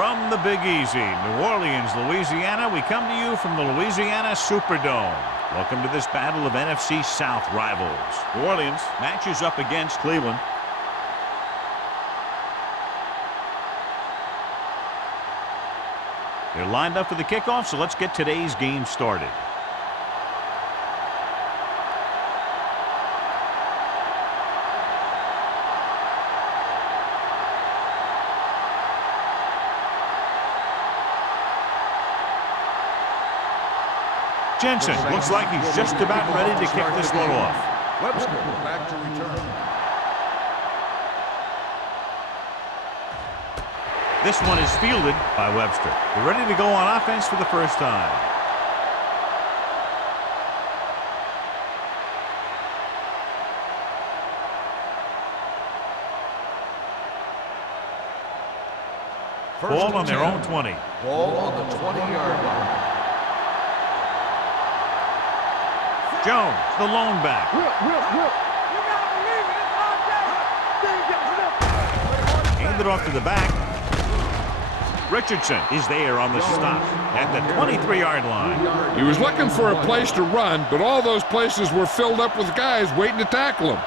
From the Big Easy, New Orleans, Louisiana, we come to you from the Louisiana Superdome. Welcome to this battle of NFC South rivals. New Orleans matches up against Cleveland. They're lined up for the kickoff, so let's get today's game started. Jensen looks like he's just about ready to kick this one off. Webster back to return. This one is fielded by Webster. They're ready to go on offense for the first time. Ball on their own 20. Ball on the 20-yard line. Jones, the lone back. Hand it off to the back. Richardson is there on the stop at the 23-yard line. He was looking for a place to run, but all those places were filled up with guys waiting to tackle him.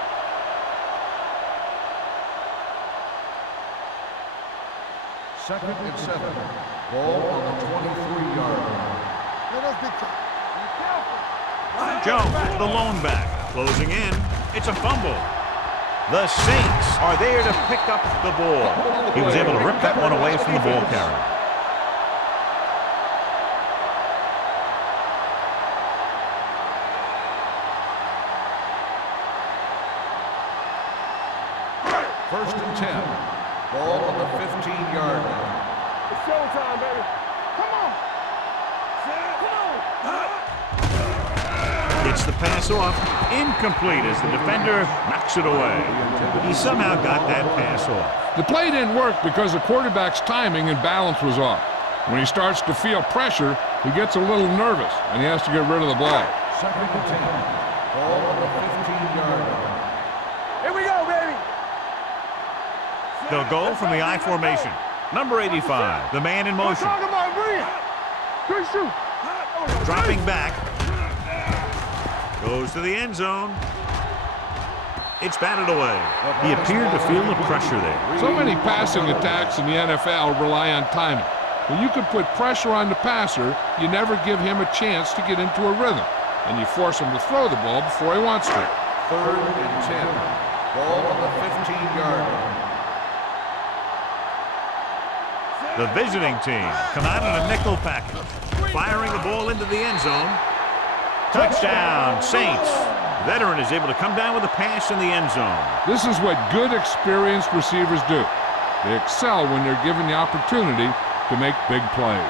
Second and 7. Ball on the 23-yard line. Jones, the lone back, closing in. It's a fumble. The Saints are there to pick up the ball. He was able to rip that one away from the ball carrier. First and 10. Ball on the 15-yard line. It's showtime, baby. Come on. Gets the pass off. Incomplete as the defender knocks it away. He somehow got that pass off. The play didn't work because the quarterback's timing and balance was off. When he starts to feel pressure, he gets a little nervous, and he has to get rid of the ball. Second and 10. Ball on the 15-yard line. Here we go, baby. They'll go from the I formation. Number 85, the man in motion. Dropping back. Goes to the end zone. It's batted away. He appeared to feel the pressure there. So many passing attacks in the NFL rely on timing. When you can put pressure on the passer, you never give him a chance to get into a rhythm, and you force him to throw the ball before he wants to. Third and 10. Ball on the 15-yard line. The visiting team come out in a nickel package, firing the ball into the end zone. Touchdown, Saints. Veteran is able to come down with a pass in the end zone. This is what good, experienced receivers do. They excel when they're given the opportunity to make big plays.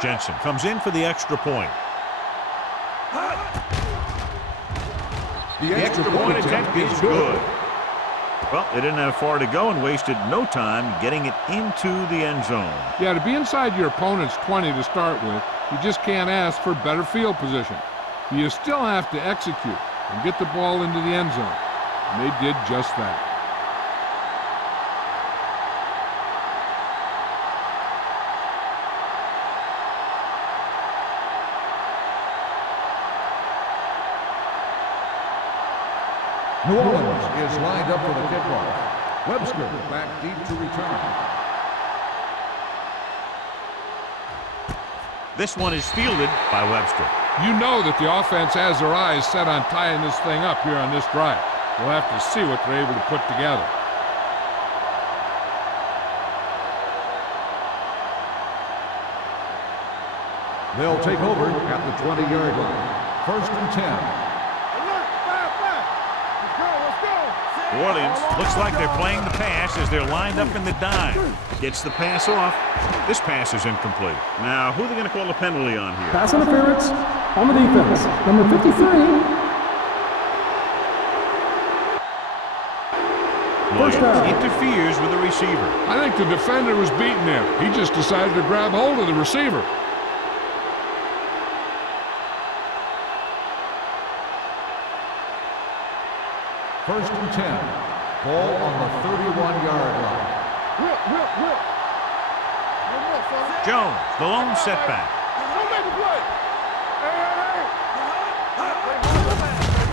Jensen comes in for the extra point. The extra point attempt is good. Well, they didn't have far to go and wasted no time getting it into the end zone. Yeah, to be inside your opponent's 20 to start with, you just can't ask for better field position. You still have to execute and get the ball into the end zone. And they did just that. New Orleans is lined up for the kickoff. Webster back deep to return. This one is fielded by Webster. You know that the offense has their eyes set on tying this thing up here on this drive. We'll have to see what they're able to put together. They'll take over at the 20-yard line. First and 10. New Orleans looks like they're playing the pass as they're lined up in the dime. Gets the pass off. This pass is incomplete. Now, who are they going to call a penalty on here? Pass interference on the defense. Number 53. First down. Interferes with the receiver. I think the defender was beating him. He just decided to grab hold of the receiver. First and 10. Ball on the 31-yard line. Whip, whip, whip. No more, son. Jones, the lone setback. Don't make a play. Hey,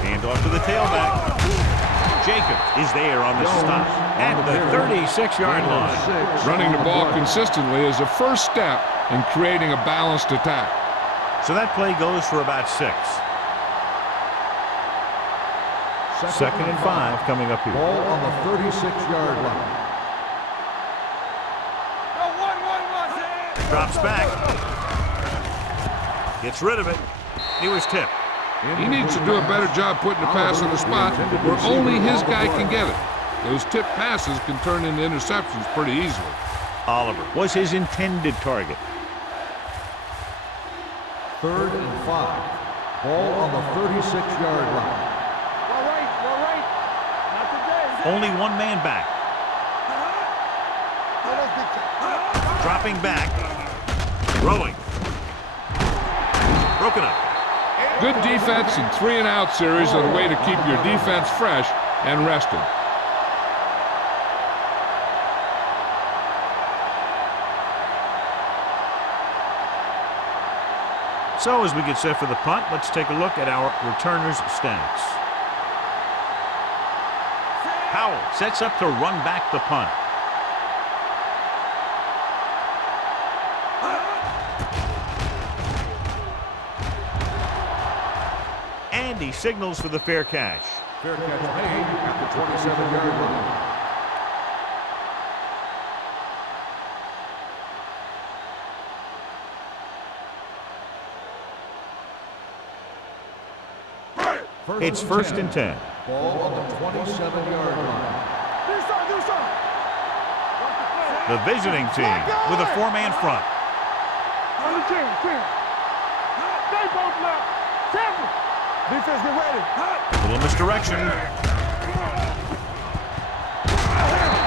Hand off to the tailback. Jacobs is there on the stop at the 36-yard line. Running the ball consistently is the first step in creating a balanced attack. So that play goes for about 6. Second and 5 coming up here. Ball on the 36-yard line. Drops back. Gets rid of it. He was tipped. He needs to do a better job putting the pass on the spot where only his guy can get it. Those tip passes can turn into interceptions pretty easily. Oliver was his intended target. Third and 5. Ball on the 36-yard line. All right. Not today. Only one man back. Dropping back. Throwing. Broken up. Good defense and 3-and-out series are the way to keep your defense fresh and rested. So as we get set for the punt, let's take a look at our returners' stats. Howell sets up to run back the punt. And he signals for the fair catch. Fair catch made at the 27-yard line. It's first and 10. Ball on the 27-yard line. Do something. The visiting team with a 4-man front. On the team. Stay both now. Temple. Defense, get ready. Little misdirection.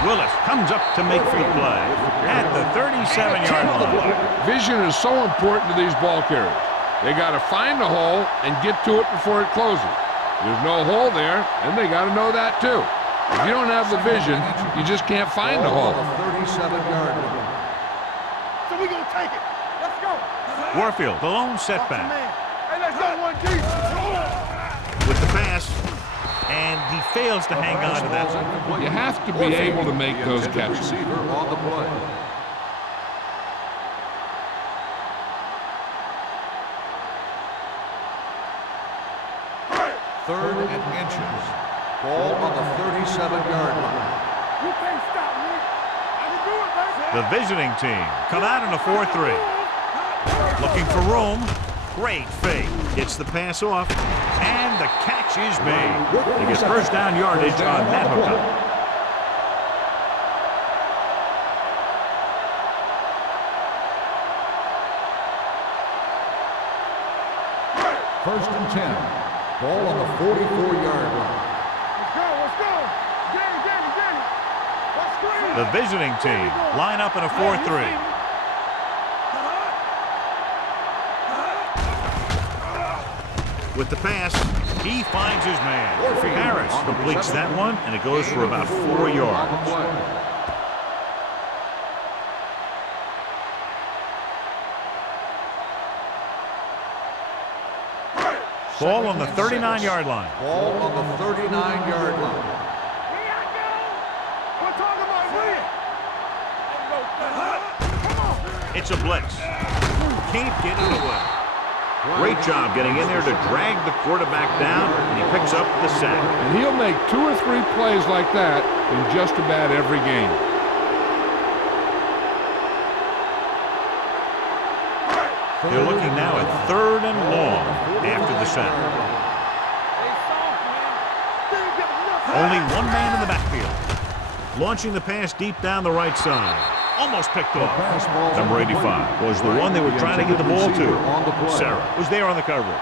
Willis comes up to make the play at the 37-yard line. Vision is so important to these ball carriers. They got to find the hole and get to it before it closes. There's no hole there, and they got to know that too. If you don't have the vision, you just can't find the hole. 37-yard line. So we gonna take it. Let's go. Warfield, the lone setback. Hey, let's go one deep. With the pass, and he fails to hang on to that. You have to be able to make those catches. Receiver on the play. Third and inches. Ball on the 37-yard line. You can't stop me. I can do it, baby. The visiting team come out in a 4-3. Looking for room. Great fake. Gets the pass off, and the catch is made. He gets first down yardage on that hookup. First and 10. Ball on the 44-yard line. Let's go. Get him. Let's screen. The visiting team line up in a 4-3. With the pass, he finds his man. Harris completes that one, and it goes for about 4 yards. Ball on the 39-yard line. Ball on the 39-yard line. Here I go. We're talking about win. Come on. It's a blitz. Can't get it away. Great job getting in there to drag the quarterback down, and he picks up the sack. And he'll make 2 or 3 plays like that in just about every game. They're looking now at 3rd and long after the sack. Only one man in the backfield. Launching the pass deep down the right side. Almost picked off. Number 85 was the one they were trying to get the ball to. Sarah was there on the coverage.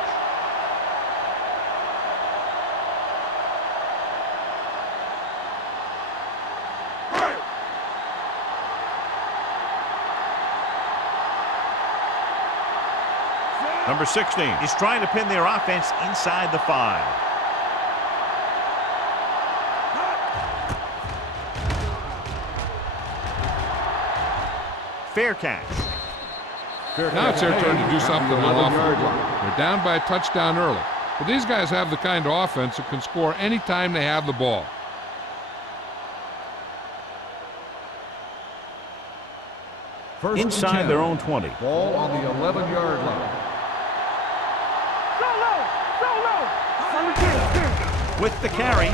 Number 16 is trying to pin their offense inside the 5. Fair catch. Now it's their turn to do something on offense. They're down by a touchdown early. But these guys have the kind of offense that can score any time they have the ball. Inside their own 20. Ball on the 11-yard line. With the carry,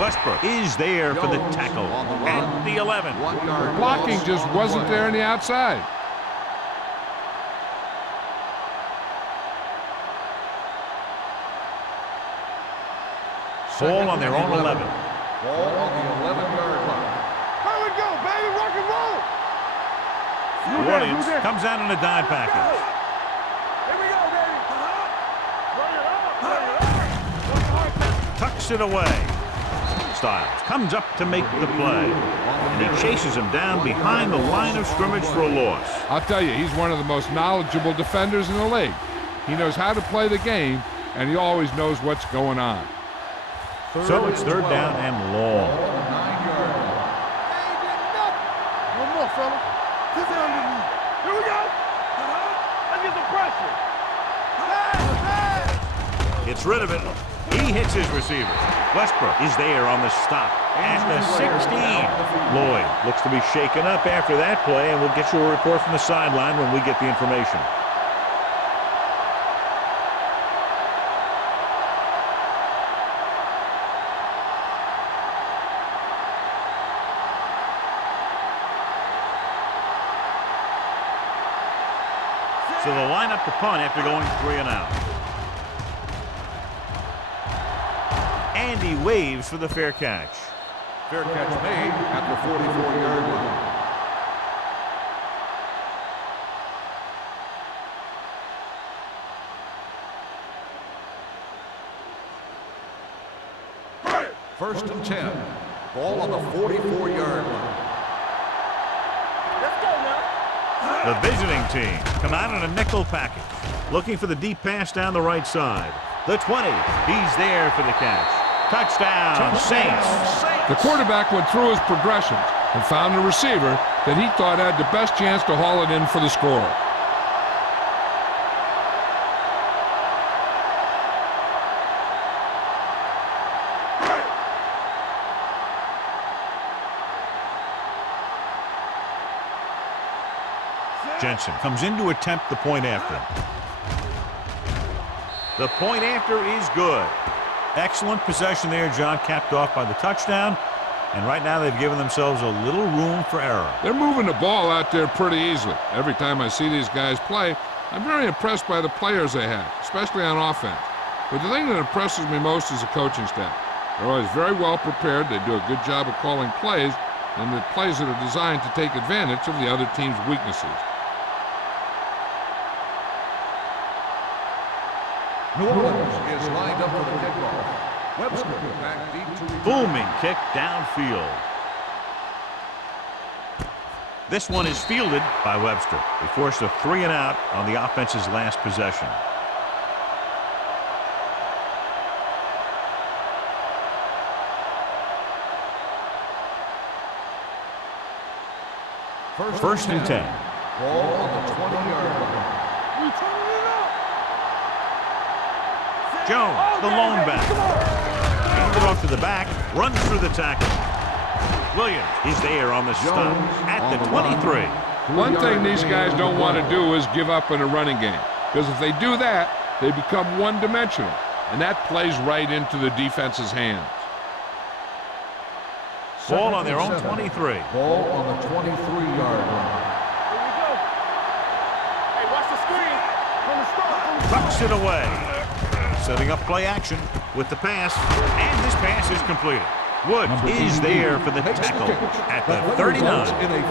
Westbrook is there for the tackle at the 11. The blocking just wasn't there on the outside. Ball on their own 11. Ball on the 11-yard line. Here we go, baby, rock and roll. New Orleans comes out in a dime package. Here we go, baby. Run it up. Tucks it away. Styles comes up to make the play. And he chases him down behind the line of scrimmage for a loss. I'll tell you, he's one of the most knowledgeable defenders in the league. He knows how to play the game, and he always knows what's going on. So it's third down and long. One more, fella. Sit down with me. Here we go. Let's get some pressure. Gets rid of it. He hits his receiver. Westbrook is there on the stop at the 16. Lloyd looks to be shaken up after that play, and we'll get you a report from the sideline when we get the information. So they'll line up the punt after going 3 and out. And he waves for the fair catch. Fair catch made at the 44-yard line. First and 10. Ball on the 44-yard line. Let's go now. The visiting team come out in a nickel package, looking for the deep pass down the right side. The 20, he's there for the catch. Touchdown, Saints. The quarterback went through his progressions and found a receiver that he thought had the best chance to haul it in for the score. Jensen comes in to attempt the point after. The point after is good. Excellent possession there, John, capped off by the touchdown. And right now they've given themselves a little room for error. They're moving the ball out there pretty easily. Every time I see these guys play, I'm very impressed by the players they have, especially on offense. But the thing that impresses me most is the coaching staff. They're always very well prepared. They do a good job of calling plays, and the plays that are designed to take advantage of the other team's weaknesses. New Orleans is lined up for the kickoff. Webster back deep to return. Booming kick downfield. This one is fielded by Webster. They forced a 3 and out on the offense's last possession. First and 10. Ball on the 20-yard line. We turning it up. Jones, the lone back. Handed off to the back, runs through the tackle. Williams is there on the stop at the 23. One thing these guys don't want to do is give up in a running game, because if they do that, they become one-dimensional, and that plays right into the defense's hands. Ball on their own 23. Ball on the 23-yard line. Here we go. Hey, watch the screen. From the start. Tucks it away. Setting up play action with the pass, and this pass is completed. Wood is there for the tackle at the 39.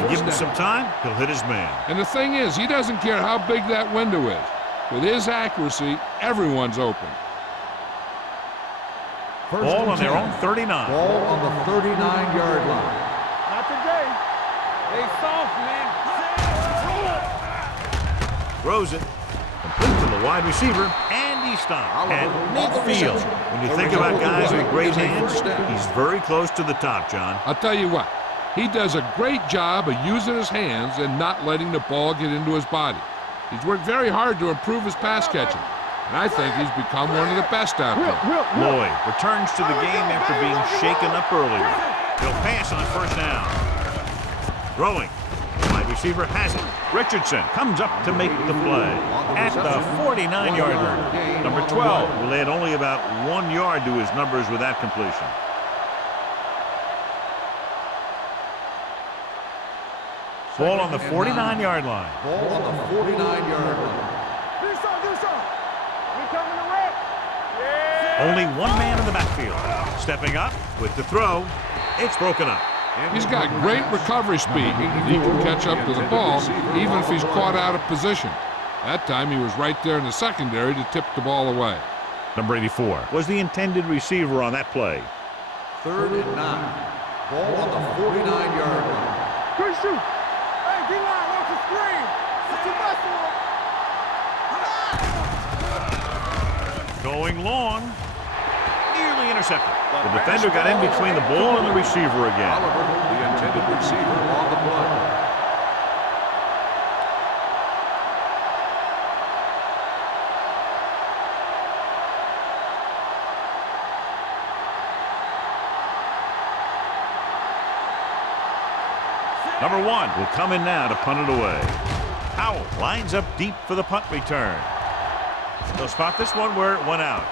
Give him some time, he'll hit his man. And the thing is, he doesn't care how big that window is. With his accuracy, everyone's open. Ball on their own 39. Ball on the 39-yard line. Not today. They soft, man. Throws it. Complete to the wide receiver, and he stopped at midfield. When you think about guys with great hands, he's very close to the top, John. I'll tell you what, He does a great job of using his hands and not letting the ball get into his body. He's worked very hard to improve his pass catching, and I think he's become one of the best out there. Lloyd returns to the game after being shaken up earlier. He'll pass on first down. Throwing. Wide receiver has it. Richardson comes up to make the play at the 49-yard line. Number 12 will add only about 1 yard to his numbers with that completion. Ball on the 49-yard line. Ball on the 49-yard line. Only one man in the backfield. Stepping up with the throw. It's broken up. He's got great recovery speed. He can catch up to the ball even if he's caught out of position. That time he was right there in the secondary to tip the ball away. Number 84 was the intended receiver on that play. 3rd and 9. Ball on the 49-yard line. Good shoot. Hey, D-line, watch the screen. That's too much for him. Going long. Nearly intercepted. The defender got in between the ball and the receiver again. Oliver, the intended receiver on the play. Number 1 will come in now to punt it away. Howell lines up deep for the punt return. They'll spot this one where it went out.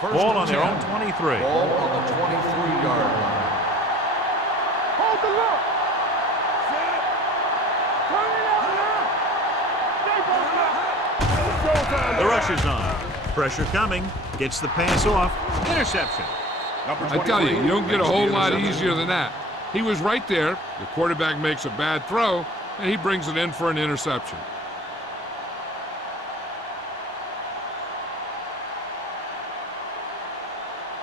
Ball on their own 23. Ball on the 23-yard line. Hold the look. Turn it out now. The rush is on. Pressure coming. Gets the pass off. Interception. I tell you, you don't get a whole lot easier than that. He was right there. The quarterback makes a bad throw, and he brings it in for an interception.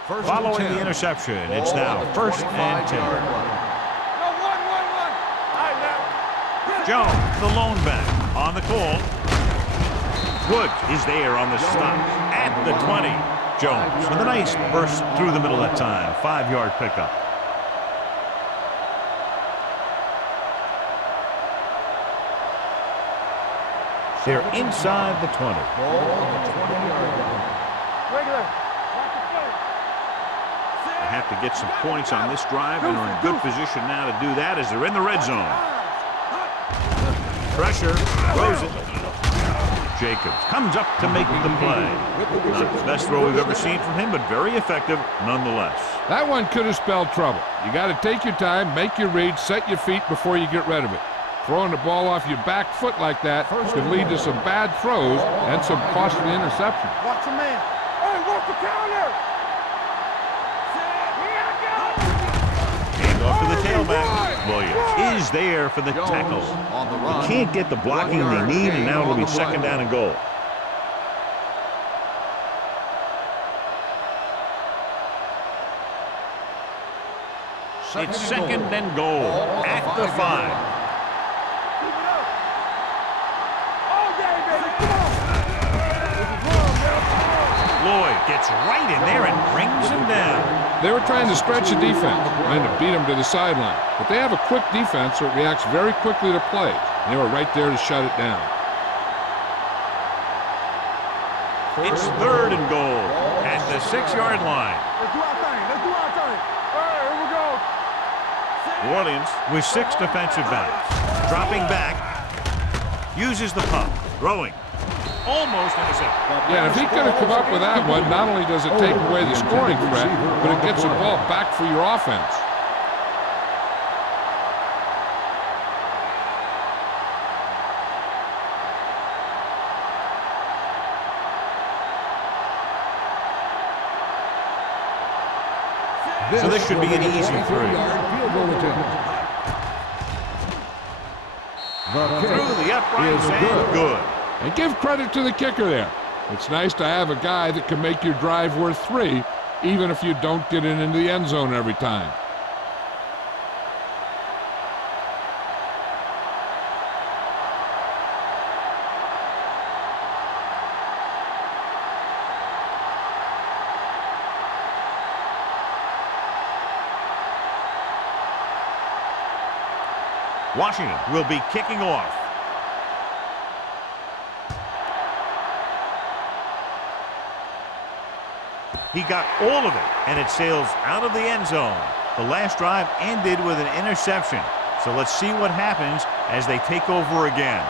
Following the interception, it's now 1st and 10. Jones, the lone back, on the call. Woods is there on the stop at the 20. Jones with a nice burst through the middle that time. 5-yard pickup. They're inside the 20. Ball on the 20-yard line. They have to get some points on this drive and are in good position now to do that as they're in the red zone. Pressure, throws it. Jacobs comes up to make the play. Not the best throw we've ever seen from him, but very effective nonetheless. That one could have spelled trouble. You got to take your time, make your read, set your feet before you get rid of it. Throwing the ball off your back foot like that could lead to some bad throws and some costly interceptions. Watch the man. Hey, watch the counter. Off to the tailback. Williams is there for the tackle. On the run. They can't get the blocking they need, and now it'll be 2nd down and goal. It's 2nd and goal at the 5. Lloyd gets right in there and brings him down. They were trying to stretch the defense, trying to beat him to the sideline. But they have a quick defense that reacts very quickly to plays. And they were right there to shut it down. It's 3rd and goal at the 6-yard line. Let's do our thing. Let's do our thing. All right, here we go. New Orleans with 6 defensive backs. Dropping back. Uses the pump. Throwing. Almost intercepted. Yeah, if he could have come up with that one, not only does it take away the scoring threat, but it gets the ball back for your offense. So this should be an easy 3. Field goal attempt. Through the uprights and good. And give credit to the kicker there. It's nice to have a guy that can make your drive worth 3, even if you don't get it into the end zone every time. Washington will be kicking off. He got all of it, and it sails out of the end zone. The last drive ended with an interception. So let's see what happens as they take over again.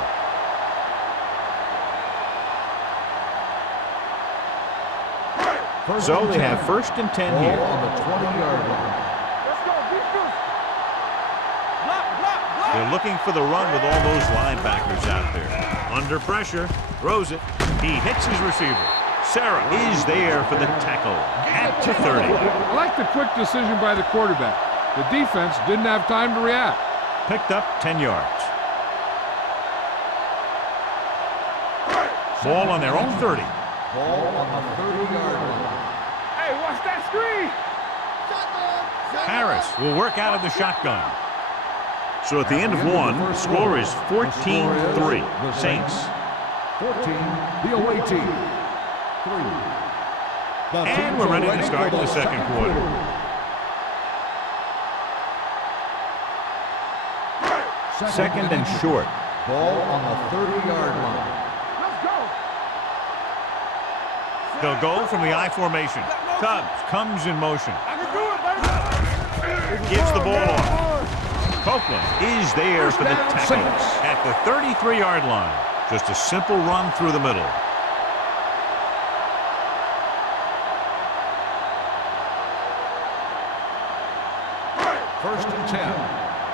So they have 1st and 10 here. On the 20-yard line. Let's go, defense. Block, block, block. They're looking for the run with all those linebackers out there. Under pressure, throws it. He hits his receiver. Sarah is there for the tackle at the 30. I like the quick decision by the quarterback. The defense didn't have time to react. Picked up 10 yards. Ball on their own 30. Ball on the 30-yard line. Hey, watch that screen. Harris will work out of the shotgun. So at the end of one, the score is 14-3. Saints. 14, the away team. 3. And we're ready to start the second quarter. Second and short. Ball on the 30-yard line. Let's go. They'll go from the I formation. Tubbs comes in motion. I can do it, baby. Gives the ball off. Copeland is there for the tackle at the 33-yard line. Just a simple run through the middle. First and 10.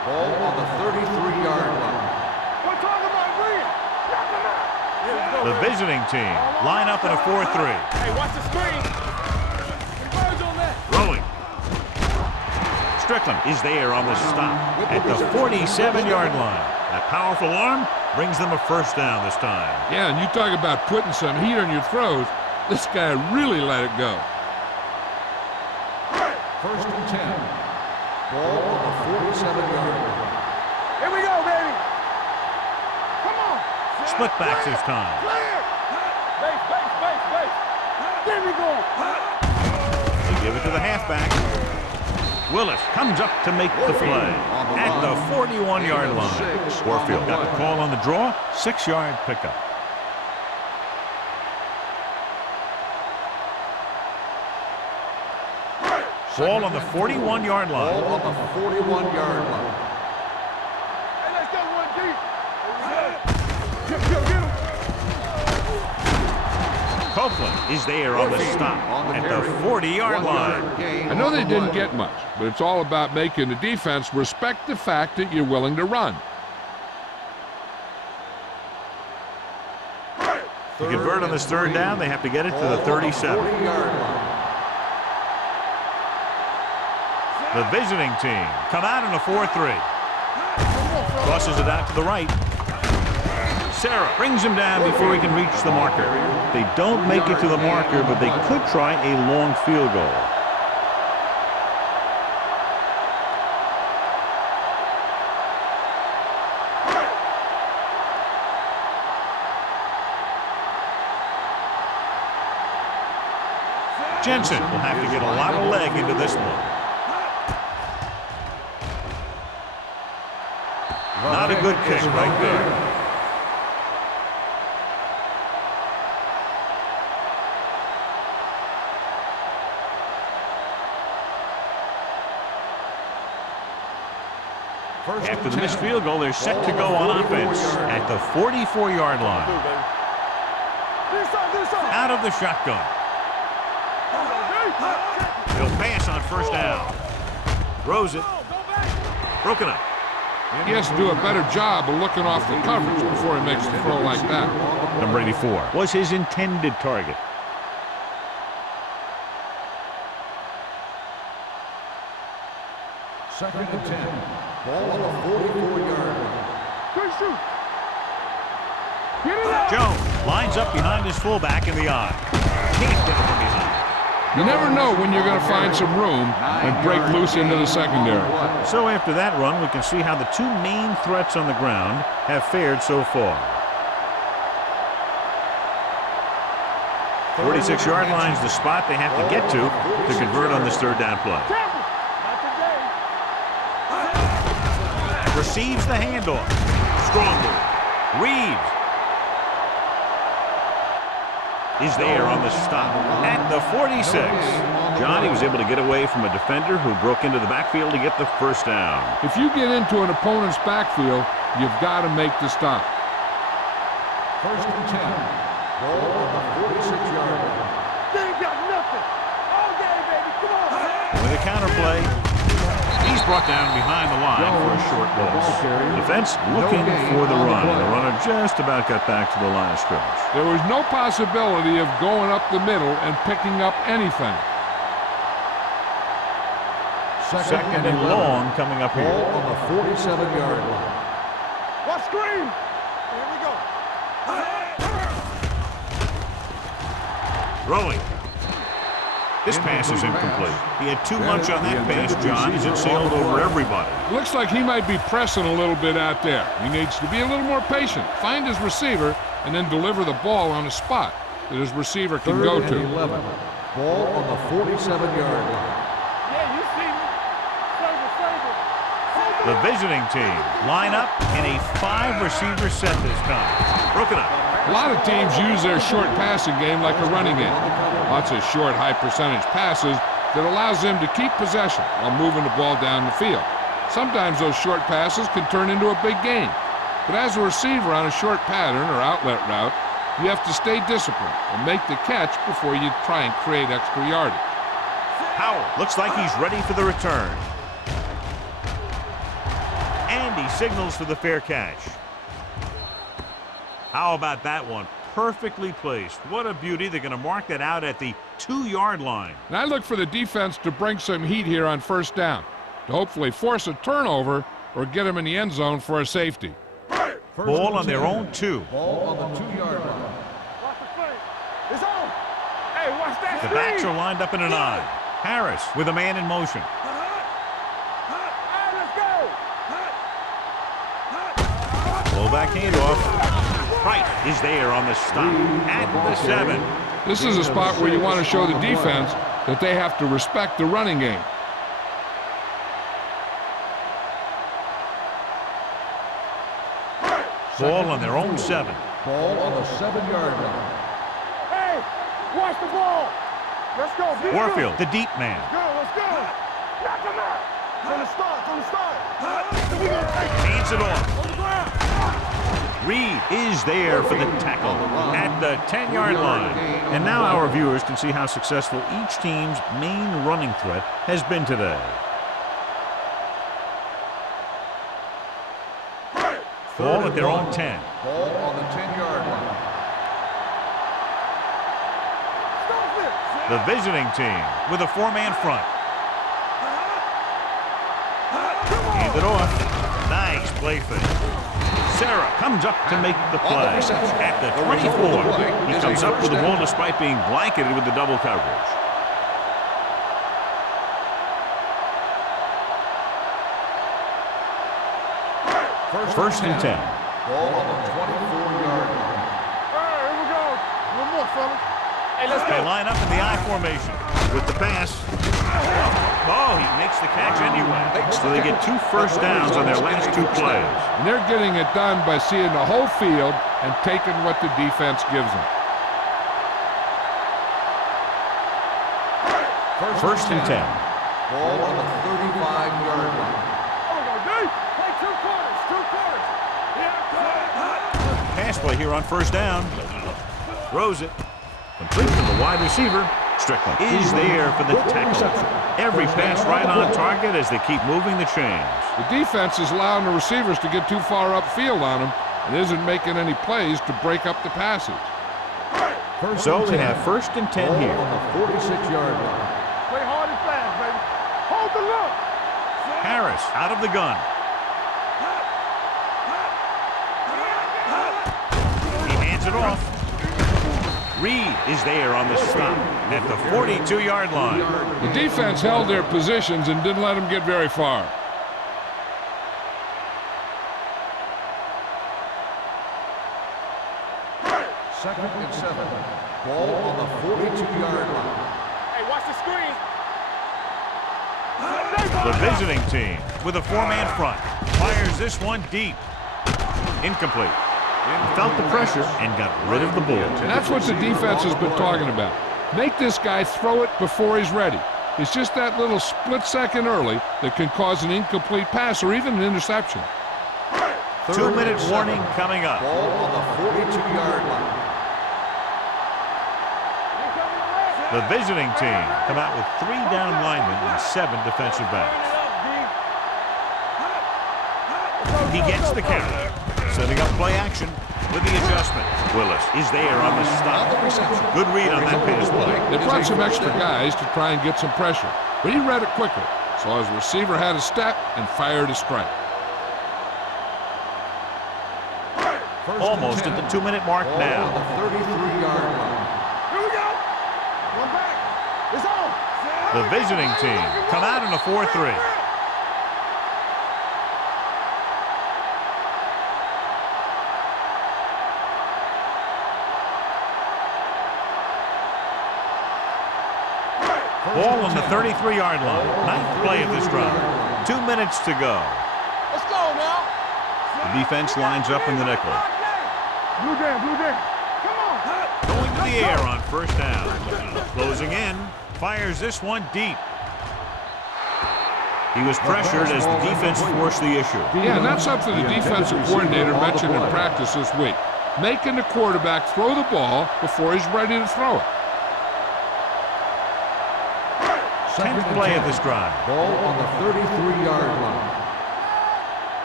Ball on the 33-yard line. We're talking about Green. Knock him out. The visiting team line up in a 4-3. Hey, watch the screen. Converge on that. Throwing. Strickland is there on the stop at the 47-yard line. That powerful arm brings them a first down this time. Yeah, and you talk about putting some heat on your throws. This guy really let it go. First and 10. Ball on the 47-yard line. Here we go, baby. Come on. Split backs this time. Clear. Base, base, base, base. There we go. They give it to the halfback. Willis comes up to make the play at the 41-yard line. Warfield got the call on the draw. 6-yard pickup. Ball on the 41-yard line. Ball on the 41-yard line. Hey, let's get one deep. Get him. Copeland is there on the stop at the 40-yard line. I know they didn't get much, but it's all about making the defense respect the fact that you're willing to run. To convert on this third down, they have to get it to the 37. The visiting team come out in a 4-3. Crosses it out to the right. Sarah brings him down before he can reach the marker. They don't make it to the marker, but they could try a long field goal. Jensen will have to get a lot of leg into this one. Not a good kick right there. After the missed field goal, they're set to go on offense at the 44-yard line. Out of the shotgun. He'll pass on first down. Throws it. Broken up. He has to do a better job of looking off the coverage before he makes the throw like that. Number 84 was his intended target. Second and 10. Ball on the 44-yard line. Good shoot. Get it up. Jones lines up behind his fullback in the eye. Can't get it from behind. You never know when you're going to find some room and break loose into the secondary. So after that run, we can see how the two main threats on the ground have fared so far. 46-yard line's the spot they have to get to convert on this third down play. receives the handoff. Strong move. Reeves is there on the stop at the 46. Johnny was able to get away from a defender who broke into the backfield to get the first down. If you get into an opponent's backfield, you've got to make the stop. First and 10. Ball on the 46-yard line. They ain't got nothing. All day, baby. Come on. With a counter play, he's brought down behind the line for a short loss. Defense looking for the run. The runner just about got back to the line of scrimmage. There was no possibility of going up the middle and picking up anything. Second and long coming up here. Ball on the 47-yard line. Watch screen. Here we go. Throwing. This pass is incomplete. He had too much on that pass, John, as it sailed over everybody. Looks like he might be pressing a little bit out there. He needs to be a little more patient, find his receiver, and then deliver the ball on a spot that his receiver can go to. 11. Ball on the 47-yard line. Yeah, you see me. Favor. The visiting team line up in a 5-receiver set this time. Broken up. A lot of teams use their short passing game like a running game. Lots of short, high-percentage passes that allows them to keep possession while moving the ball down the field. Sometimes those short passes can turn into a big gain. But as a receiver on a short pattern or outlet route, you have to stay disciplined and make the catch before you try and create extra yardage. Howell looks like he's ready for the return. And he signals for the fair catch. How about that one? Perfectly placed. What a beauty. They're going to mark that out at the 2-yard line. And I look for the defense to bring some heat here on first down, to hopefully force a turnover or get them in the end zone for a safety. Ball on their own 2. Ball on the 2-yard line. Watch the play. It's on. Hey, watch that The screen. backs are lined up in an I. Harris with a man in motion. Hey, let's go. Fullback handoff. Wright is there on the stop at the 7. This is a spot where you want to show the defense that they have to respect the running game. Ball on their own 7. Ball on the 7-yard line. Hey, watch the ball. Let's go. Be Warfield, the deep man. Go, let's go. Knock him out. From the start. Hands it off. On the ground. Reed is there for the tackle at the 10-yard line. And now our viewers can see how successful each team's main running threat has been today. Ball at their own 10. Ball on the 10-yard line. Stop it. The visiting team with a 4-man front. Hand it off. Nice play fake. Sarah comes up to make the play at the 24. He comes up with the ball despite being blanketed with the double coverage. First and 10. Ball on the 24-yard line. All right, here we go. One more, fellas. Hey, let's They go. line up in the I formation with the pass. Oh, he makes the catch anyway. So they get 2 first downs on their last 2 plays. And they're getting it done by seeing the whole field and taking what the defense gives them. First and 10. Ball on the 35-yard line. Here we go, D. Play 2 quarters. 2 quarters. Yeah. Pass play here on first down. Throws it. Complete to the wide receiver. Strickland is there for the tackle. Every pass right on target as they keep moving the chains. The defense is allowing the receivers to get too far upfield on them and isn't making any plays to break up the passes. So they have first and 10 Ball here. on the 46-yard line. Play hard and fast, baby. Hold the look. Harris out of the gun. He hands it off. Reed is there on the stop at the 42-yard line. The defense held their positions and didn't let them get very far. Second and 7. Ball on the 42-yard line. Hey, watch the screen. The visiting team with a 4-man front. Fires this one deep. Incomplete. He felt the pressure and got rid of the ball. And that's what the defense has been talking about. Make this guy throw it before he's ready. It's just that little split second early that can cause an incomplete pass or even an interception. 2-minute warning coming up. Ball on the 42-yard line. The visiting team come out with 3 down linemen and 7 defensive backs. He gets the count. Setting up play action with the adjustment. Willis is there on the stop. Good read on that pass play. They brought some extra guys to try and get some pressure, but he read it quickly. So his receiver had a step and fired a strike. Almost at the 2-minute mark now. On the 33-yard line. Here we go. One back. It's on. The visiting team come out in a 4-3. Ball on the 33-yard line. 9th play of this drive. 2 minutes to go. Let's go now. The defense lines up in the nickel. Blue jam, blue jam. Come on. Going to the air on first down. Closing in. Fires this one deep. He was pressured as the defense forced the issue. Yeah, and that's something the defensive coordinator mentioned in practice this week. Making the quarterback throw the ball before he's ready to throw it. 10th play of this drive. Ball on the 33-yard line.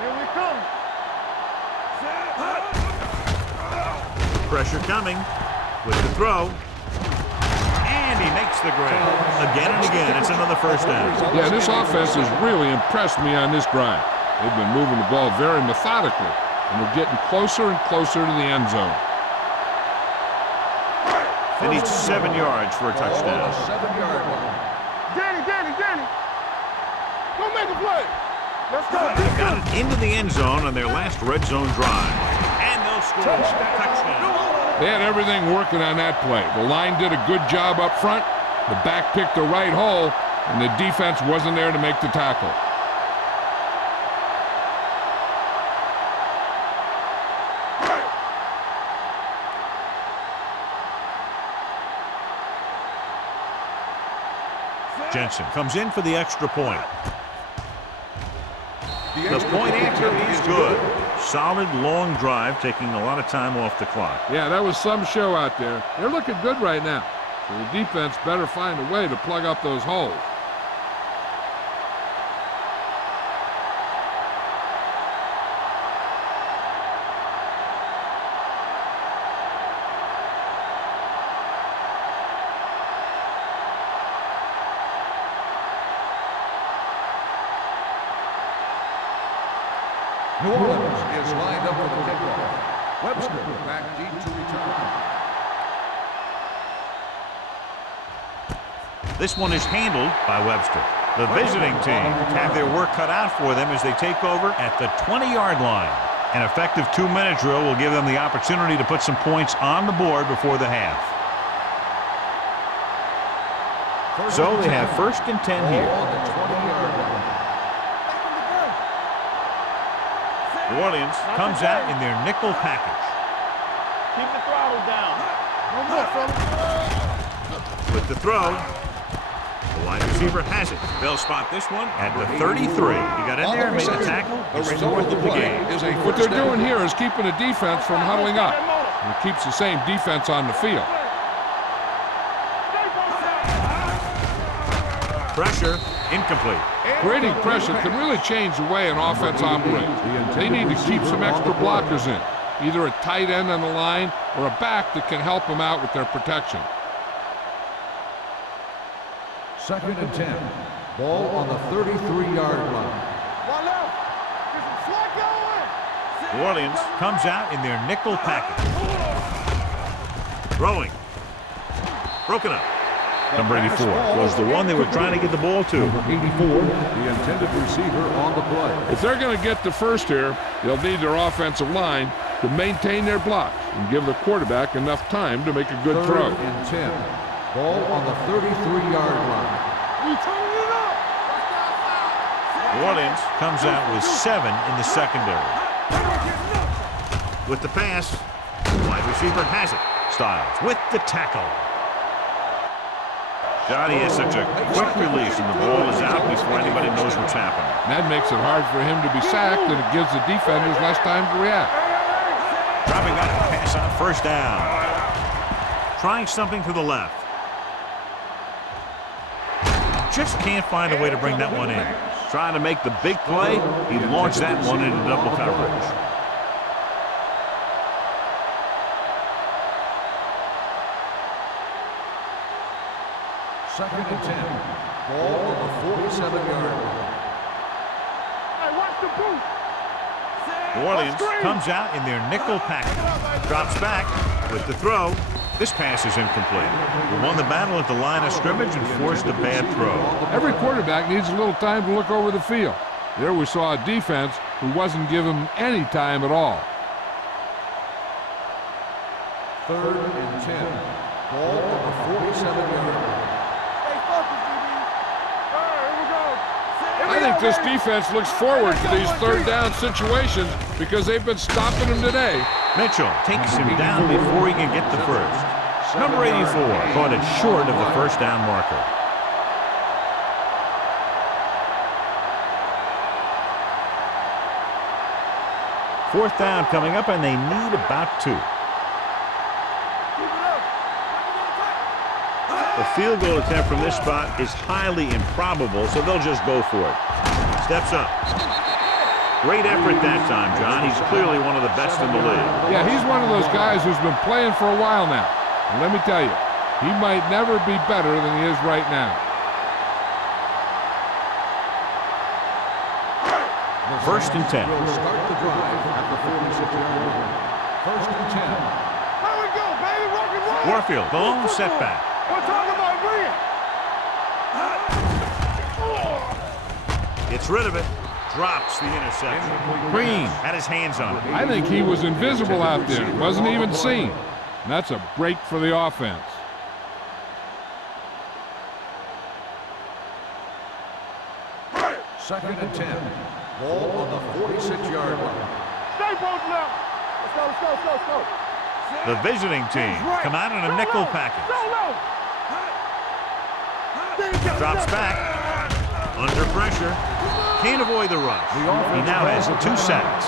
Here we come. Pressure coming with the throw. And he makes the grab. Again and again, it's another first down. Yeah, this offense has really impressed me on this drive. They've been moving the ball very methodically, and they're getting closer and closer to the end zone. They need 7 yards for a touchdown. On the 7-yard line. Danny. Go make a play. Let's go. They got it into the end zone on their last red zone drive. And they'll score. Touchdown. They had everything working on that play. The line did a good job up front. The back picked the right hole, and the defense wasn't there to make the tackle. Jensen comes in for the extra point. The point after is good. Solid, long drive, taking a lot of time off the clock. Yeah, that was some show out there. They're looking good right now. So the defense better find a way to plug up those holes. New Orleans is lined up for the kickoff. Webster back deep to return. This one is handled by Webster. The visiting team have their work cut out for them as they take over at the 20-yard line. An effective 2-minute drill will give them the opportunity to put some points on the board before the half. So they have 1st and 10 here. On the 20-yard line. New Orleans comes out in their nickel package. Keep the throttle down. No more, fella. With the throw, the wide receiver has it. They'll spot this one at the 33. He got in there and made the tackle. It's 4th of the game. What they're doing here is keeping the defense from huddling up. And it keeps the same defense on the field. Pressure, incomplete. Creating pressure can really change the way an offense operates. They need to keep some extra blockers in, either a tight end on the line or a back that can help them out with their protection. 2nd and 10. Ball on the 33-yard line. One left. Get some slack going. New Orleans comes out in their nickel package. Throwing. Broken up. Number 84 was the one they were trying to get the ball to. Number 84, the intended receiver on the play. If they're going to get the first here, they'll need their offensive line to maintain their block and give the quarterback enough time to make a good 3rd throw. and 10. Ball on the 33-yard line. We turning it up. New New Orleans comes out with 7 in the secondary. With the pass, wide receiver has it. Styles with the tackle. Johnny has such a quick release, and the ball is out before anybody knows what's happening. That makes it hard for him to be sacked, and it gives the defenders less time to react. Dropping back to pass on first down. Trying something to the left. Just can't find a way to bring that one in. Trying to make the big play, he launched that one into double coverage. Second and 10. Ball on the 47-yard line. Hey, watch the boot. New Orleans comes out in their nickel package. Drops back with the throw. This pass is incomplete. He won the battle at the line of scrimmage and forced a bad throw. Every quarterback needs a little time to look over the field. There we saw a defense who wasn't given any time at all. Third and 10. Ball on the 47-yard line. I think this defense looks forward to these third down situations because they've been stopping them today. Mitchell takes him down before he can get the first. Number 84 caught it short of the first down marker. Fourth down coming up, and they need about 2. A field goal attempt from this spot is highly improbable, so they'll just go for it. Steps up. Great effort that time, John. He's clearly one of the best in the league. Yeah, he's one of those guys who's been playing for a while now. And let me tell you, he might never be better than he is right now. First and 10. Will start the drive at the 46-yard line. First and 10. There we go, baby. Rock and roll. Warfield, the lone setback. We're talking about brilliant. Gets rid of it. Drops the interception. Green had his hands on it. I think he was invisible out there. Wasn't even seen. And that's a break for the offense. Second and 10. Ball on the 46-yard line. Stay both now. Let's go, let's go, let's go, let's go. The visiting team come out in a nickel package. Drops back. Under pressure. Can't avoid the rush. He now has 2 sacks.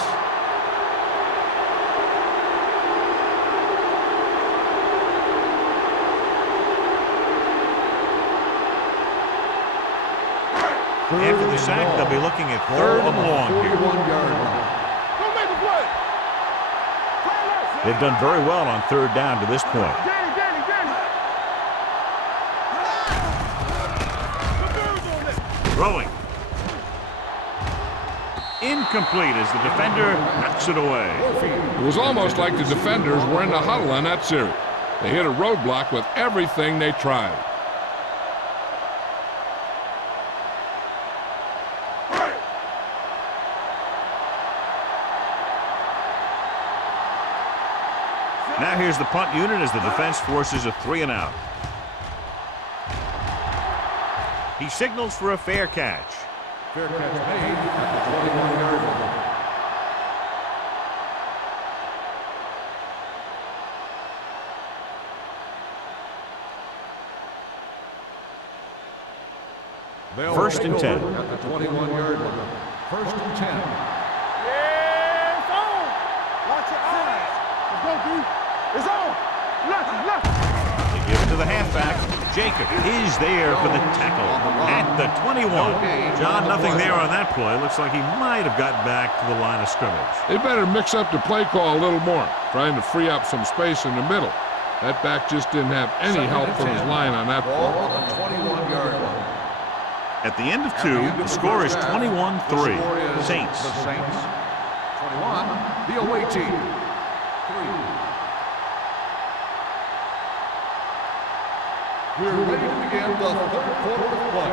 After the sack, they'll be looking at third and long here. They've done very well on third down to this point. Throwing. Incomplete as the defender knocks it away. It was almost like the defenders were in the huddle on that series. They hit a roadblock with everything they tried. Now here's the punt unit as the defense forces a 3-and-out. He signals for a fair catch. Fair catch made at the 21-yard line. First and 10. At the 21-yard line. First and 10. Yeah, it's on. Watch your eyes. Let's go, dude. It's on. Left. They give it to the halfback. Jacob is there for the tackle at the 21. John, nothing there on that play. Looks like he might have gotten back to the line of scrimmage. They better mix up the play call a little more, trying to free up some space in the middle. That back just didn't have any help from his line on that Ball play. on the 21-yard line. At the end of 2, the score is 21-3. Saints. The Saints. 21, the away team. 3. We're ready to begin the third quarter of play.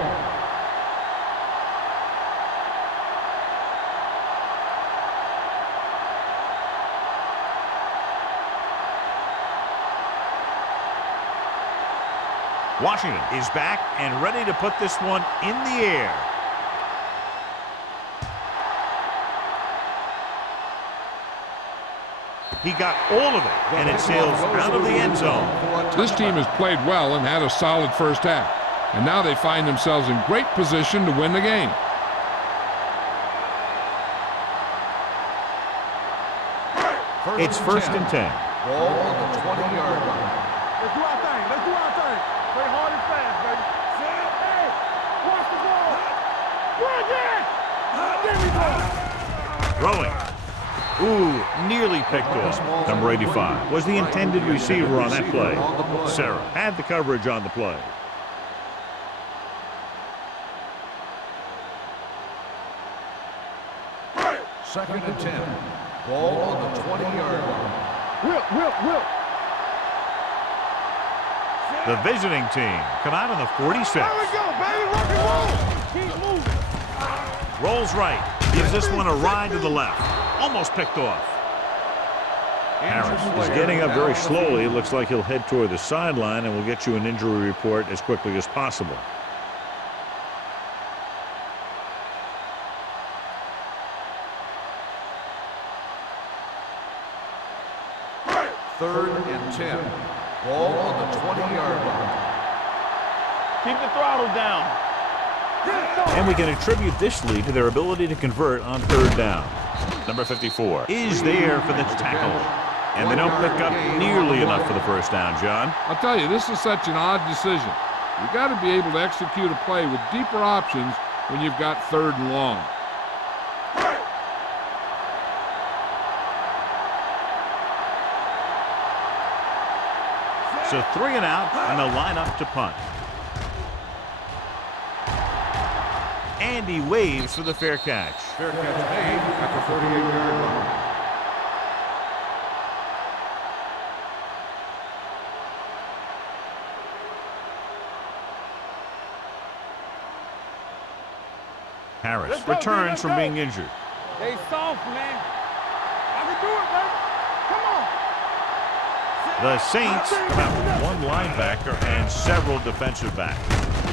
Washington is back and ready to put this one in the air. He got all of it, and it sails out of the end zone. This team has played well and had a solid first half. And now they find themselves in great position to win the game. It's 1st and 10. Ball on the 20-yard line. Let's do our thing. Let's do our thing. Play hard and fast, baby. Hey, watch the ball. Go again. There we go. Throwing. Ooh, nearly picked off. Number 85 was the intended receiver on that play. Sarah had the coverage on the play. Second and 10. Ball on the 20-yard line. Whip. The visiting team come out on the 46. There we go, baby. Rock and roll. Keep moving. Rolls right. Gives this one a ride to the left. Almost picked off. Harris is getting up very slowly. It looks like he'll head toward the sideline, and we'll get you an injury report as quickly as possible. Third and 10. Ball on the 20-yard line. Keep the throttle down. And we can attribute this lead to their ability to convert on 3rd down. Number 54 is there for the tackle. And they don't pick up nearly enough for the 1st down, John. I'll tell you, this is such an odd decision. You've got to be able to execute a play with deeper options when you've got 3rd and long. So 3 and out, and they'll line up to punt. And he waves for the fair catch. Fair catch made at the 38-yard line. Harris returns from being injured. They soft, man. I can do it, baby. Come on. The Saints come out with 1 linebacker and several defensive backs.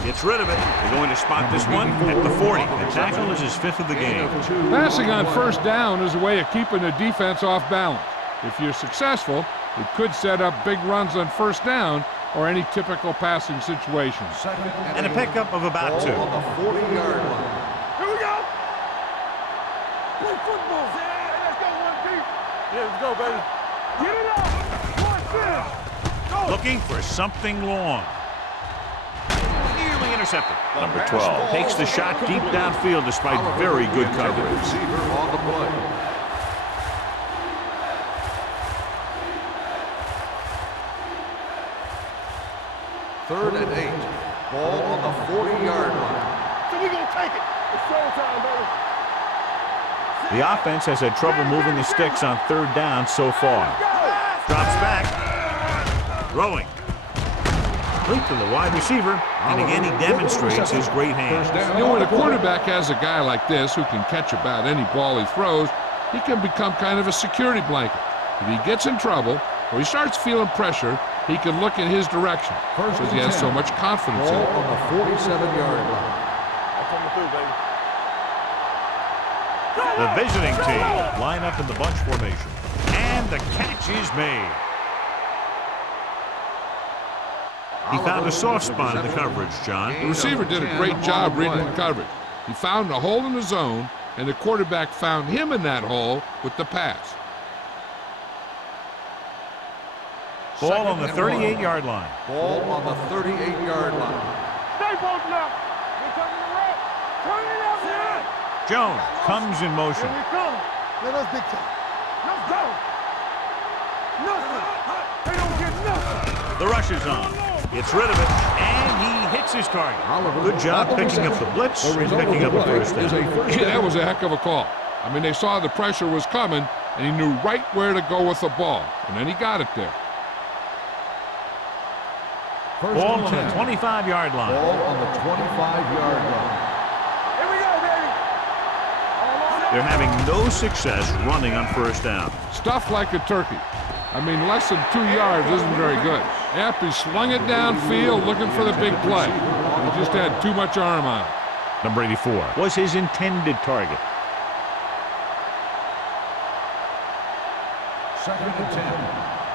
Gets rid of it. They're going to spot this one at the 40. The tackle is his 5th of the game. Passing on 1st down is a way of keeping the defense off balance. If you're successful, it could set up big runs on 1st down or any typical passing situation. And a pickup of about 2. On the 40-yard line. Here we go. Play football. Hey, let's go, 1 deep. Yeah, let's go, baby. Get it up. Watch this. Go. Looking for something long. Nearly intercepted. Number 12 takes the shot deep downfield despite very good coverage. Receiver on the play. Third and 8. Ball on the 40-yard line. So we gonna take it. It's showtime, baby. The offense has had trouble moving the sticks on 3rd down so far. Drops back. Throwing. Complete to the wide receiver. And again, he demonstrates his great hands. You know, when a quarterback has a guy like this who can catch about any ball he throws, he can become kind of a security blanket. If he gets in trouble or he starts feeling pressure, he can look in his direction because he has so much confidence in Ball it. on the 47-yard line. I'm coming through, baby. The visiting team line up in the bunch formation. And the catch is made. He found a soft spot in the coverage, John. The receiver did a great job reading the coverage. He found a hole in the zone, and the quarterback found him in that hole with the pass. Ball on the 38-yard line. Ball on the 38-yard line. Stay both left. We're coming to right. Turn it up, man. Jones comes in motion. Here we come. Let us dictate. Let's go. Nothing. They don't get nothing. The rush is on. Gets rid of it, and he hits his target. Good job picking up the blitz and picking up a 1st down. Yeah, that was a heck of a call. I mean, they saw the pressure was coming, and he knew right where to go with the ball, and then he got it there. Ball on the 25-yard line. Ball on the 25-yard line. Here we go, baby. They're having no success running on 1st down. Stuff like a turkey. I mean, less than 2 yards isn't very good. Yep, he slung it downfield looking for the big play. He just had too much arm on it. Number 84 was his intended target. Second and 10.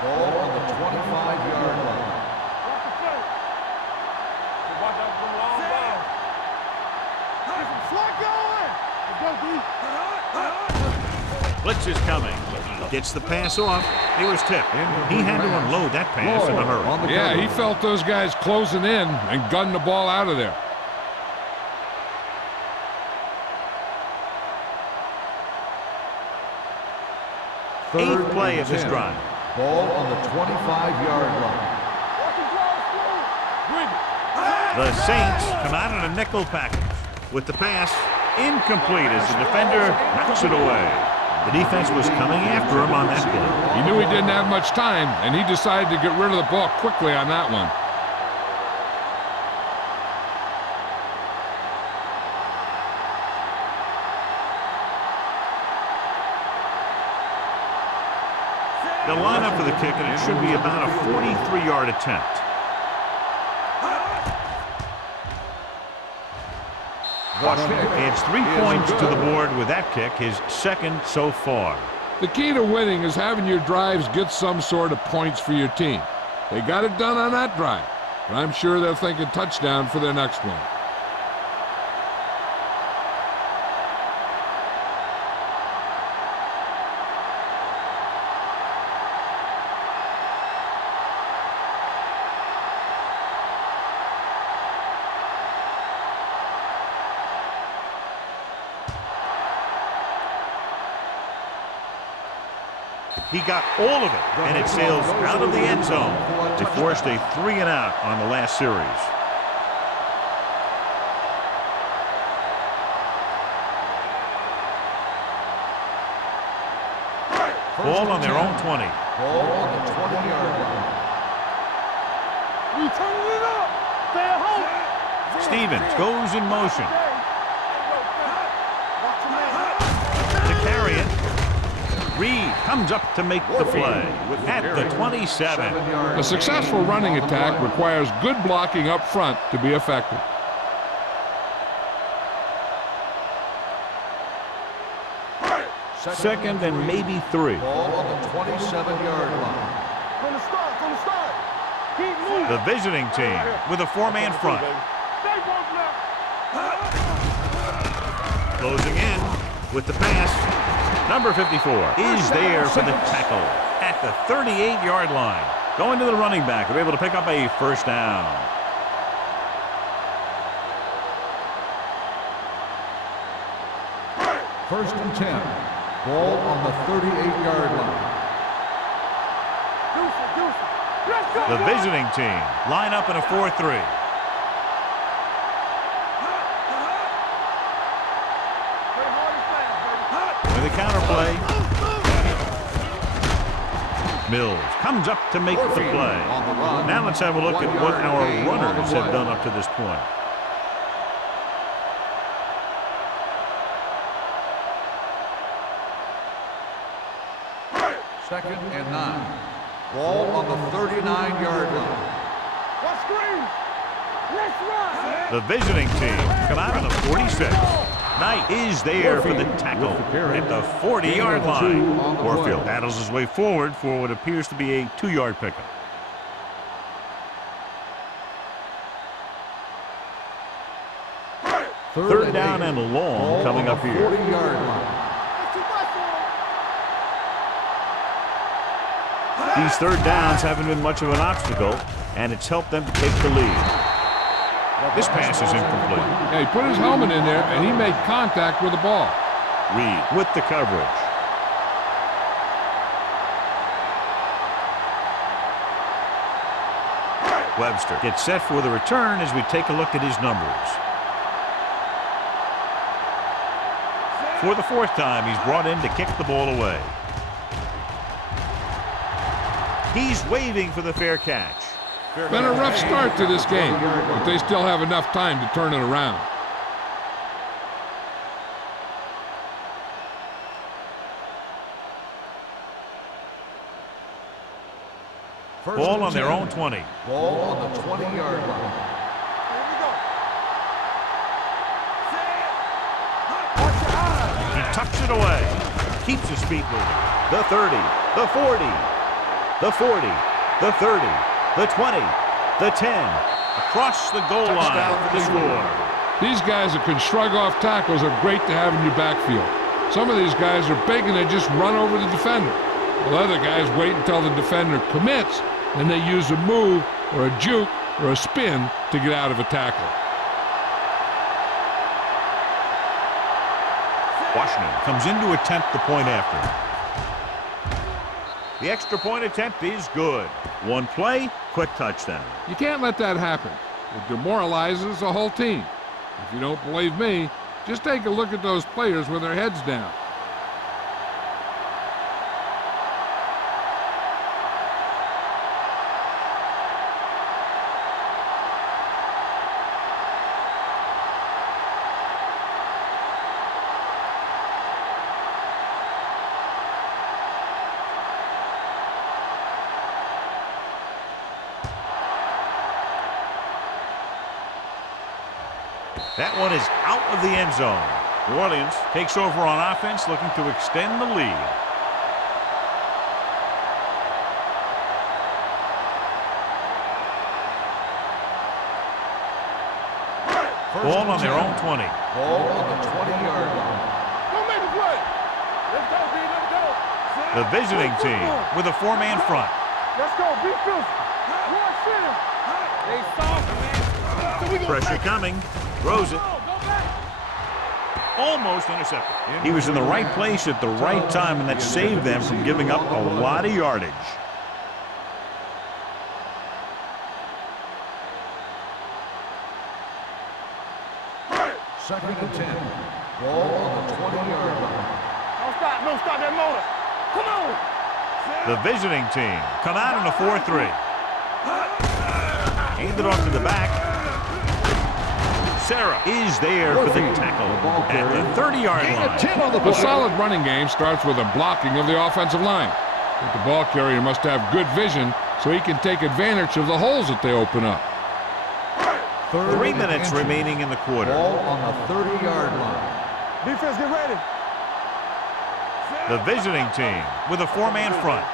Ball on the 25-yard line. Watch the front. Watch out for the long ball. Get some slack going. Let's go, D. Blitz is coming. Gets the pass off. He was tipped. He had to unload that pass in a hurry. Yeah, he felt those guys closing in and gunned the ball out of there. Eighth play of this drive. Ball on the 25-yard line. The Saints come out in a nickel package. With the pass, incomplete as the defender knocks it away. The defense was coming after him on that play. He knew he didn't have much time, and he decided to get rid of the ball quickly on that one. They'll line up for the kick, and it should be about a 43-yard attempt. Washington adds 3 points to the board with that kick, his second so far. The key to winning is having your drives get some sort of points for your team. They got it done on that drive, but I'm sure they're thinking touchdown for their next one. He got all of it, and it sails out of the end zone. They forced a 3-and-out on the last series. Ball on their own 20. Ball on the 20-yard line. We turning it up. Stay at home. Stevens goes in motion to carry it. Reed comes up to make the play at the 27. A successful running attack requires good blocking up front to be effective. Second and maybe 3. Ball on the 27-yard line. From the start. Keep moving. The visiting team with a 4-man front. Stay woke now. Closing in with the pass. Number 54 is there for the tackle at the 38-yard line. Going to the running back. They're able to pick up a first down. First and 10. Ball on the 38-yard line. Let's go. The visiting team line up in a 4-3. With a counter play. Mills comes up to make the play. Now let's have a look at what our runners have done up to this point. Second and 9. Ball on the 39-yard line. What screen? Let's run. The visiting team come out on the 46. Knight is there for the tackle at the 40-yard line. Warfield battles his way forward for what appears to be a 2-yard pickup. Third down and long coming up here. 40-yard line. These third downs haven't been much of an obstacle, and it's helped them to take the lead. This pass is incomplete. Yeah, he put his helmet in there, and he made contact with the ball. Reed with the coverage. Webster gets set for the return as we take a look at his numbers. For the 4th time, he's brought in to kick the ball away. He's waving for the fair catch. Been a rough start to this game, but they still have enough time to turn it around. Ball on their own 20. Ball on the 20-yard line. He tucks it away. Keeps his feet moving. The 30. the 40, the 40, the 30, the 20, the 10. Across the goal line for the score. These guys that can shrug off tackles are great to have in your backfield. Some of these guys are big and they just run over the defender. While other guys wait until the defender commits, and they use a move or a juke or a spin to get out of a tackle. Washington comes in to attempt the point after. The extra point attempt is good. One play, quick touchdown. You can't let that happen. It demoralizes the whole team. If you don't believe me, just take a look at those players with their heads down. That one is out of the end zone. New Orleans takes over on offense, looking to extend the lead. Ball on their own 20. Ball on the 20-yard line. Don't make a play. Let's go, B. Let's go. The visiting team with a four-man front. Let's go. Be physical. Watch him. They soft, man. So we gonna Pressure take it. coming. Throws it. Go back. Almost intercepted. He was in the right place at the right time, and that saved them from giving up a lot of yardage. Second and 10. Ball on the 20-yard line. Don't stop. Don't stop that motor. Come on. The visiting team come out in a 4-3. Hand it off to the back. Sarah is there for the tackle at the 30-yard line. A solid running game starts with a blocking of the offensive line. But the ball carrier must have good vision so he can take advantage of the holes that they open up. 3 minutes remaining in the quarter. Ball on the 30-yard line. Defense, get ready. The visiting team with a four-man front.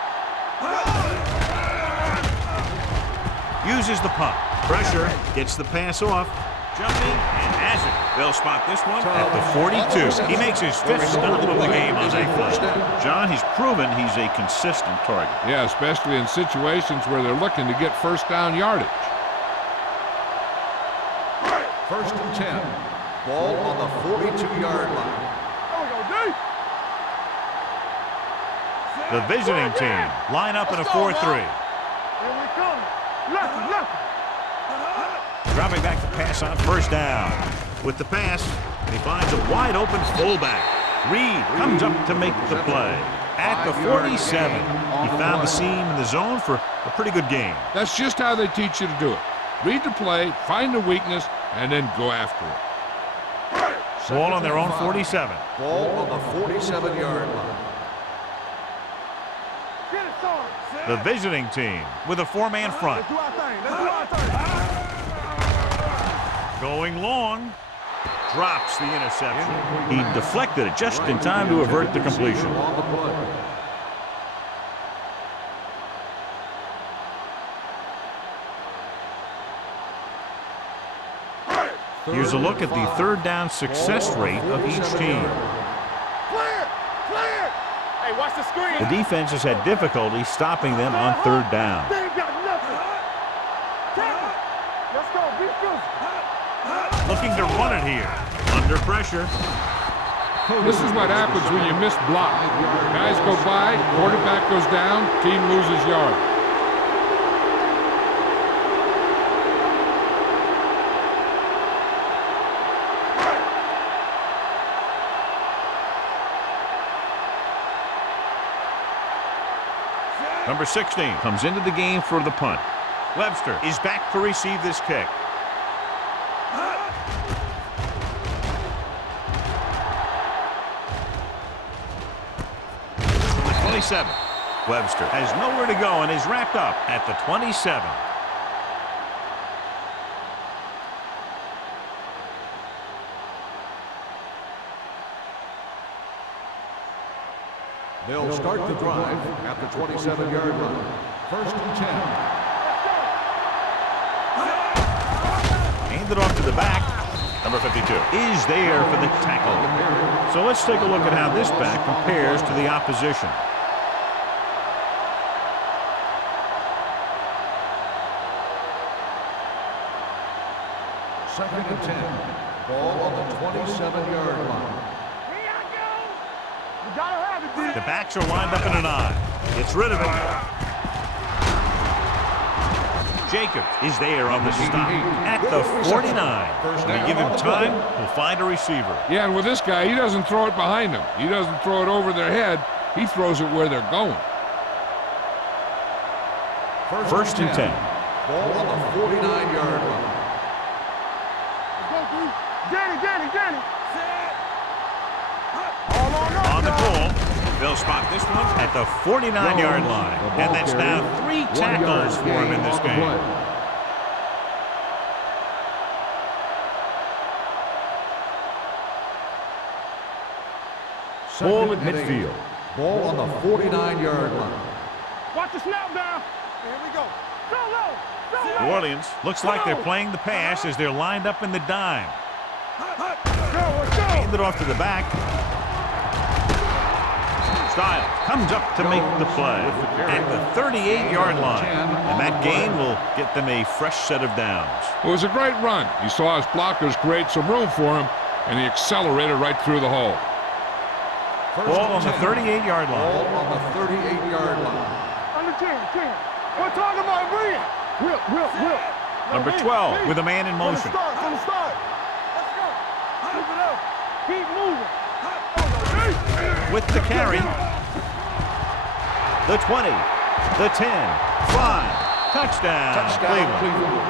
Uses the punt. Pressure, gets the pass off. Jumping and has it. They'll spot this one at the 42. He makes his fifth stop of the game on that play. John, he's proven he's a consistent target. Yeah, especially in situations where they're looking to get first down yardage. First and 10. Ball on the 42-yard line. There we go, D. The visiting team line up in a 4-3. Here we come. Left. Dropping back to pass on first down. With the pass, he finds a wide open fullback. Reed comes up to make the play. At the 47, he found the seam in the zone for a pretty good game. That's just how they teach you to do it. Read the play, find the weakness, and then go after it. Ball on their own 47. Ball on the 47-yard line. Get it, son. The visiting team with a four-man front. Let's do our thing. Let's do our thing. Going long. Drops the interception. He deflected it just in time to avert the completion. On the play. Here's a look at the third down success rate of each team. Clear. Hey, watch the screen. The defense has had difficulty stopping them on third down. They ain't got nothing. Tackle. Let's go. Be physical. Looking to run it here. Under pressure. This is what happens when you miss block. Guys go by, quarterback goes down, team loses yards. Number 16 comes into the game for the punt. Webster is back to receive this kick. The 27. Webster has nowhere to go and is wrapped up at the 27. They'll start the drive at the 27-yard line. First and 10. Hand it off to the back. Number 52 is there for the tackle. So let's take a look at how this back compares to the opposition. Second and 10. Ball on the 27-yard line. Here I go. You gotta have it, D. The backs are lined up in an I. Gets rid of it. Jacobs is there on the stop at the 49. They give him time, he'll find a receiver. Yeah, and with this guy, he doesn't throw it behind him. He doesn't throw it over their head. He throws it where they're going. First and 10. Ball on the 49-yard line. Danny. All On the call, they'll spot this one at the 49-yard line. And that's now 3 tackles for him in this game. Ball at midfield. Ball on the 49-yard line. Watch the snap down. Here we go. Go low. New Orleans looks like they're playing the pass as they're lined up in the dime. Hand it off to the back. Styles comes up to make the play at the 38-yard line. And that gain will get them a fresh set of downs. It was a great run. He saw his blockers create some room for him, and he accelerated right through the hole. Ball on the 38-yard line. Ball on the 38-yard line. Under 10. We're talking about Brian. Whip. Number 12 with a man in motion. From the start. Let's go. Keep it up. Keep moving. With the carry. The 20. The 10. 5. Touchdown. Cleveland.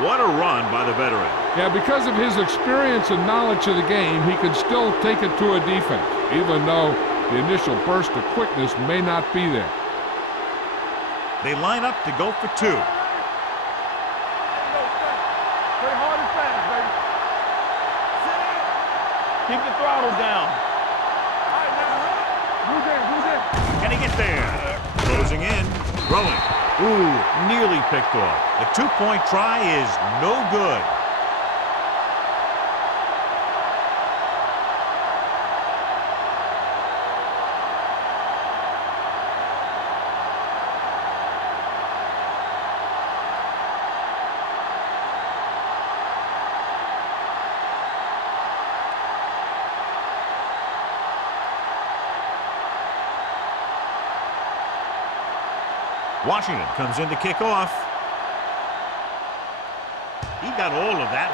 What a run by the veteran. Yeah, because of his experience and knowledge of the game, he can still take it to a defense, even though the initial burst of quickness may not be there. They line up to go for 2. Play hard and fast, baby. Keep the throttle down. Who's in? Can he get there? Closing in. Throwing. Ooh, nearly picked off. The 2-point try is no good. Washington comes in to kick off. He got all of that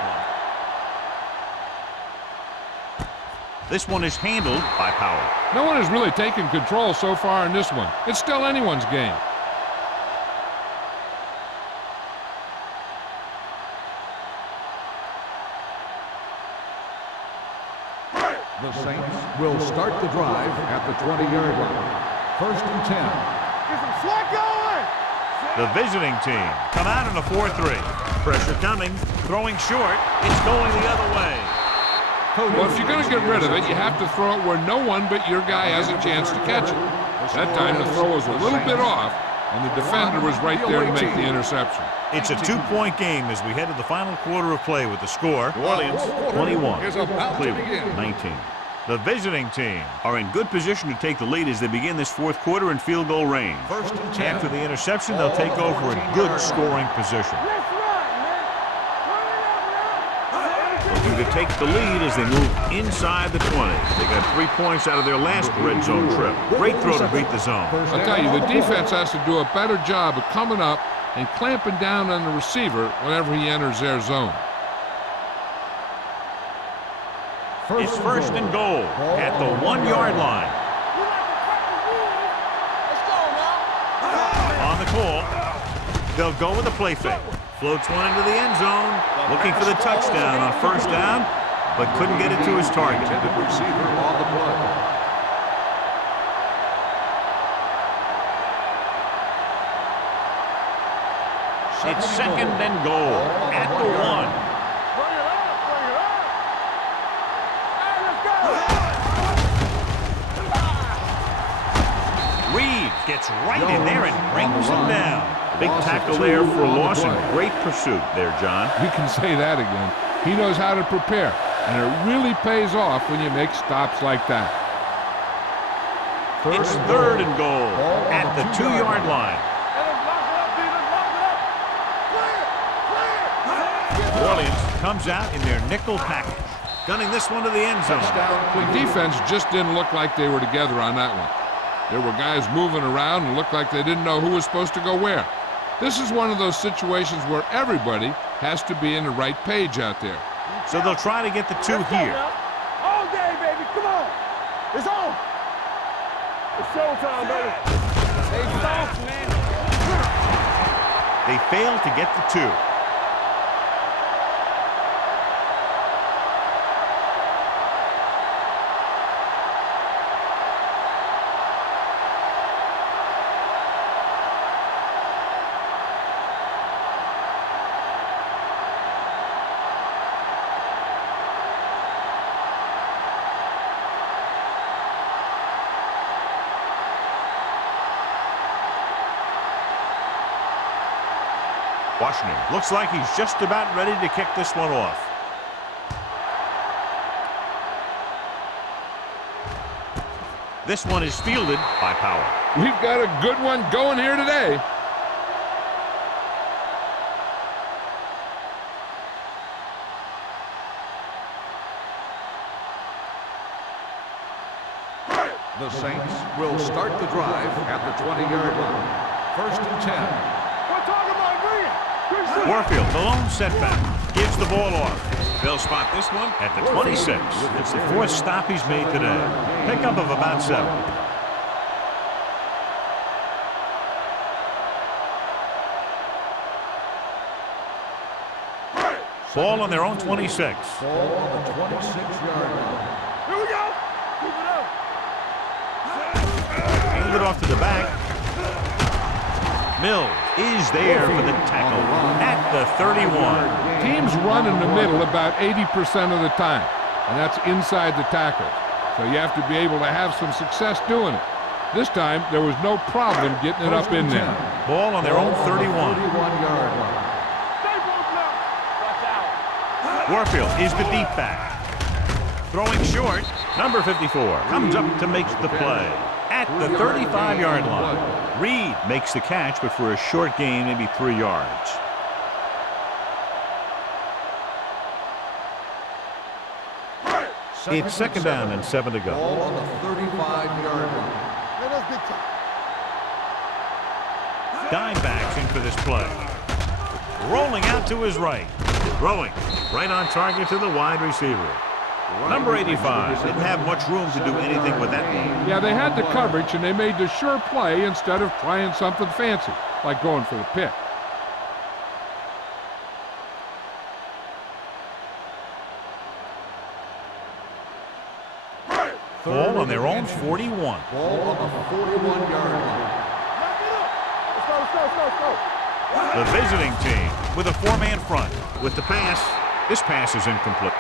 one. This one is handled by Powell. No one has really taken control so far in this one. It's still anyone's game. The Saints will start the drive at the 20-yard line. First and 10. Get some sweat going. The visiting team come out in a 4-3. Pressure coming, throwing short. It's going the other way. Well, if you're going to get rid of it, you have to throw it where no one but your guy has a chance to catch it. That time the throw was a little bit off, and the defender was right there to make the interception. It's a 2-point game as we head to the final quarter of play with the score. New Orleans 21, Cleveland 19. The visiting team are in good position to take the lead as they begin this fourth quarter in field goal range. After the interception, they'll take over a good scoring position. Let's run, man. Run it up. Looking to take the lead as they move inside the 20. They got 3 points out of their last red zone trip. Great throw to beat the zone. I'll tell you, the defense has to do a better job of coming up and clamping down on the receiver whenever he enters their zone. It's first and goal at the 1-yard line. On the call, they'll go with a play fake. Floats one into the end zone, looking for the touchdown on first down, but couldn't get it to his target. Intended receiver on the play. It's second and goal at the 1. Gets right in there and brings him down. Big tackle there for a loss and great pursuit there, John. You can say that again. He knows how to prepare, and it really pays off when you make stops like that. It's 3rd and goal at the 2-yard line. New Orleans comes out in their nickel package, gunning this one to the end zone. The defense just didn't look like they were together on that one. There were guys moving around and looked like they didn't know who was supposed to go where. This is one of those situations where everybody has to be in the right page out there. So they'll try to get the 2 here. All day, baby. Come on. It's on. It's showtime, baby. Hey, soft, man. They fail to get the 2. Washington looks like he's just about ready to kick this one off. This one is fielded by Power. We've got a good one going here today. The Saints will start the drive at the 20-yard line. 1st and 10. Warfield, the lone setback, gives the ball off. They'll spot this one at the 26. It's the 4th stop he's made today. Pickup of about 7. Ball on their own 26. Ball on the 26-yard line. Here we go. Keep it up. Hand it off to the back. Mills is there for the tackle at the 31. Teams run in the middle about 80% of the time, and that's inside the tackle. So you have to be able to have some success doing it. This time, there was no problem getting it up in there. Ball on their own 31. 31-yard line. Warfield is the deep back. Throwing short, number 54 comes up to make the play at the 35-yard line. Reed makes the catch, but for a short gain, maybe 3 yards. It's 2nd down and 7 to go. Ball on the 35-yard line. Dimebacks in for this play. Rolling out to his right. Throwing right on target to the wide receiver. Number 85 didn't have much room to do anything with that one. Yeah, they had the coverage, and they made the sure play instead of trying something fancy, like going for the pick. Ball on their own 41. Ball on the 41-yard line. Let's go. The visiting team with a 4-man front. With the pass, this pass is incomplete.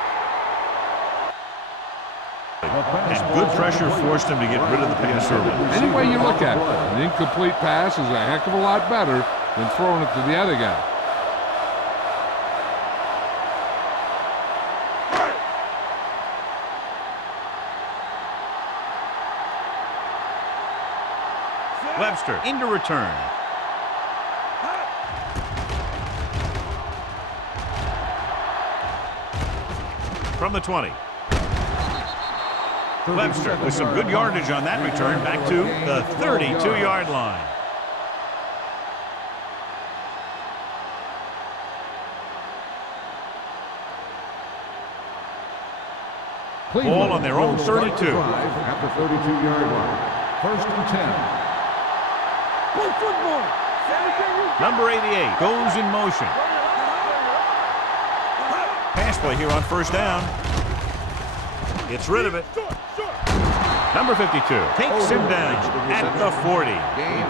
And good pressure forced him to get rid of the pass early. Any way you look at it, an incomplete pass is a heck of a lot better than throwing it to the other guy. Webster into return. From the 20. Webster with some good yardage on that return back to the 32-yard line. Ball on their own 32. At the 32-yard line. 1st and 10. Play football. Number 88 goes in motion. Pass play here on 1st down. Gets rid of it. Number 52 takes him down at the 40.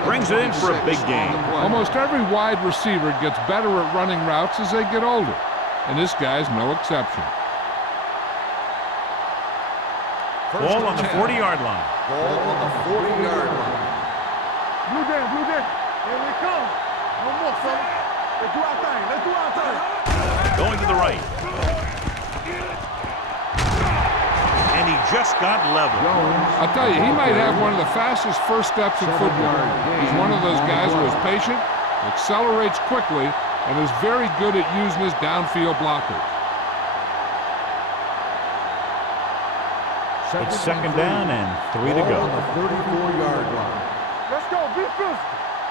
Brings it in for a big gain. Almost every wide receiver gets better at running routes as they get older, and this guy's no exception. Ball on the 40-yard line. Ball on the 40-yard line. Blue down, blue down. Here we come. No more, son. Let's do our thing. Let's do our thing. Going to the right. And he just got level. I'll tell you, he might have one of the fastest first steps in football. He's one of those guys who is patient, accelerates quickly, and is very good at using his downfield blockers. It's second down and 3 to go. On the 34-yard line. Let's go. Be physical.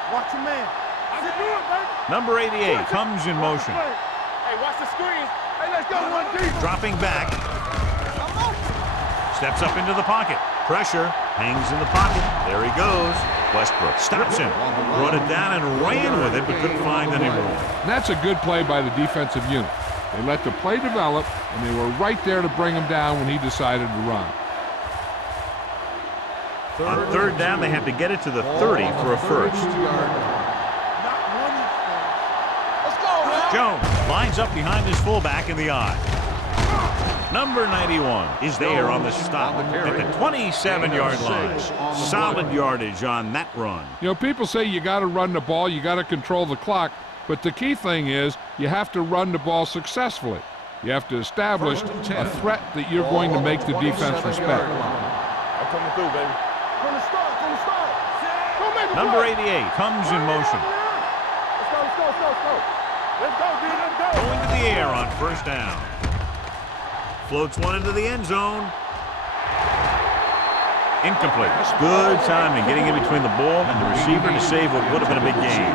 Watch your man. I can do it, baby. Number 88 comes in motion. Hey, watch the screens. Hey, let's go one deep. Dropping back. Steps up into the pocket. Pressure. Hangs in the pocket. There he goes. Westbrook stops him. Brought it down and ran with it, but couldn't find any room. And that's a good play by the defensive unit. They let the play develop, and they were right there to bring him down when he decided to run. On third down, they have to get it to the 30 for a first. Jones lines up behind his fullback in the I. Number 91 is there on the stop at the 27-yard line. Solid yardage on that run. You know, people say you got to run the ball, you got to control the clock, but the key thing is you have to run the ball successfully. You have to establish a threat that you're going to make the defense respect. I'm coming through, baby. From the start, from the start. Go make a Number play. 88 comes in motion. Let's go, let's go, let's go, let's go. Let's go, dude, let's go. Going to the air on first down. Floats one into the end zone. Incomplete. Good timing getting in between the ball and the receiver to save what would have been a big game.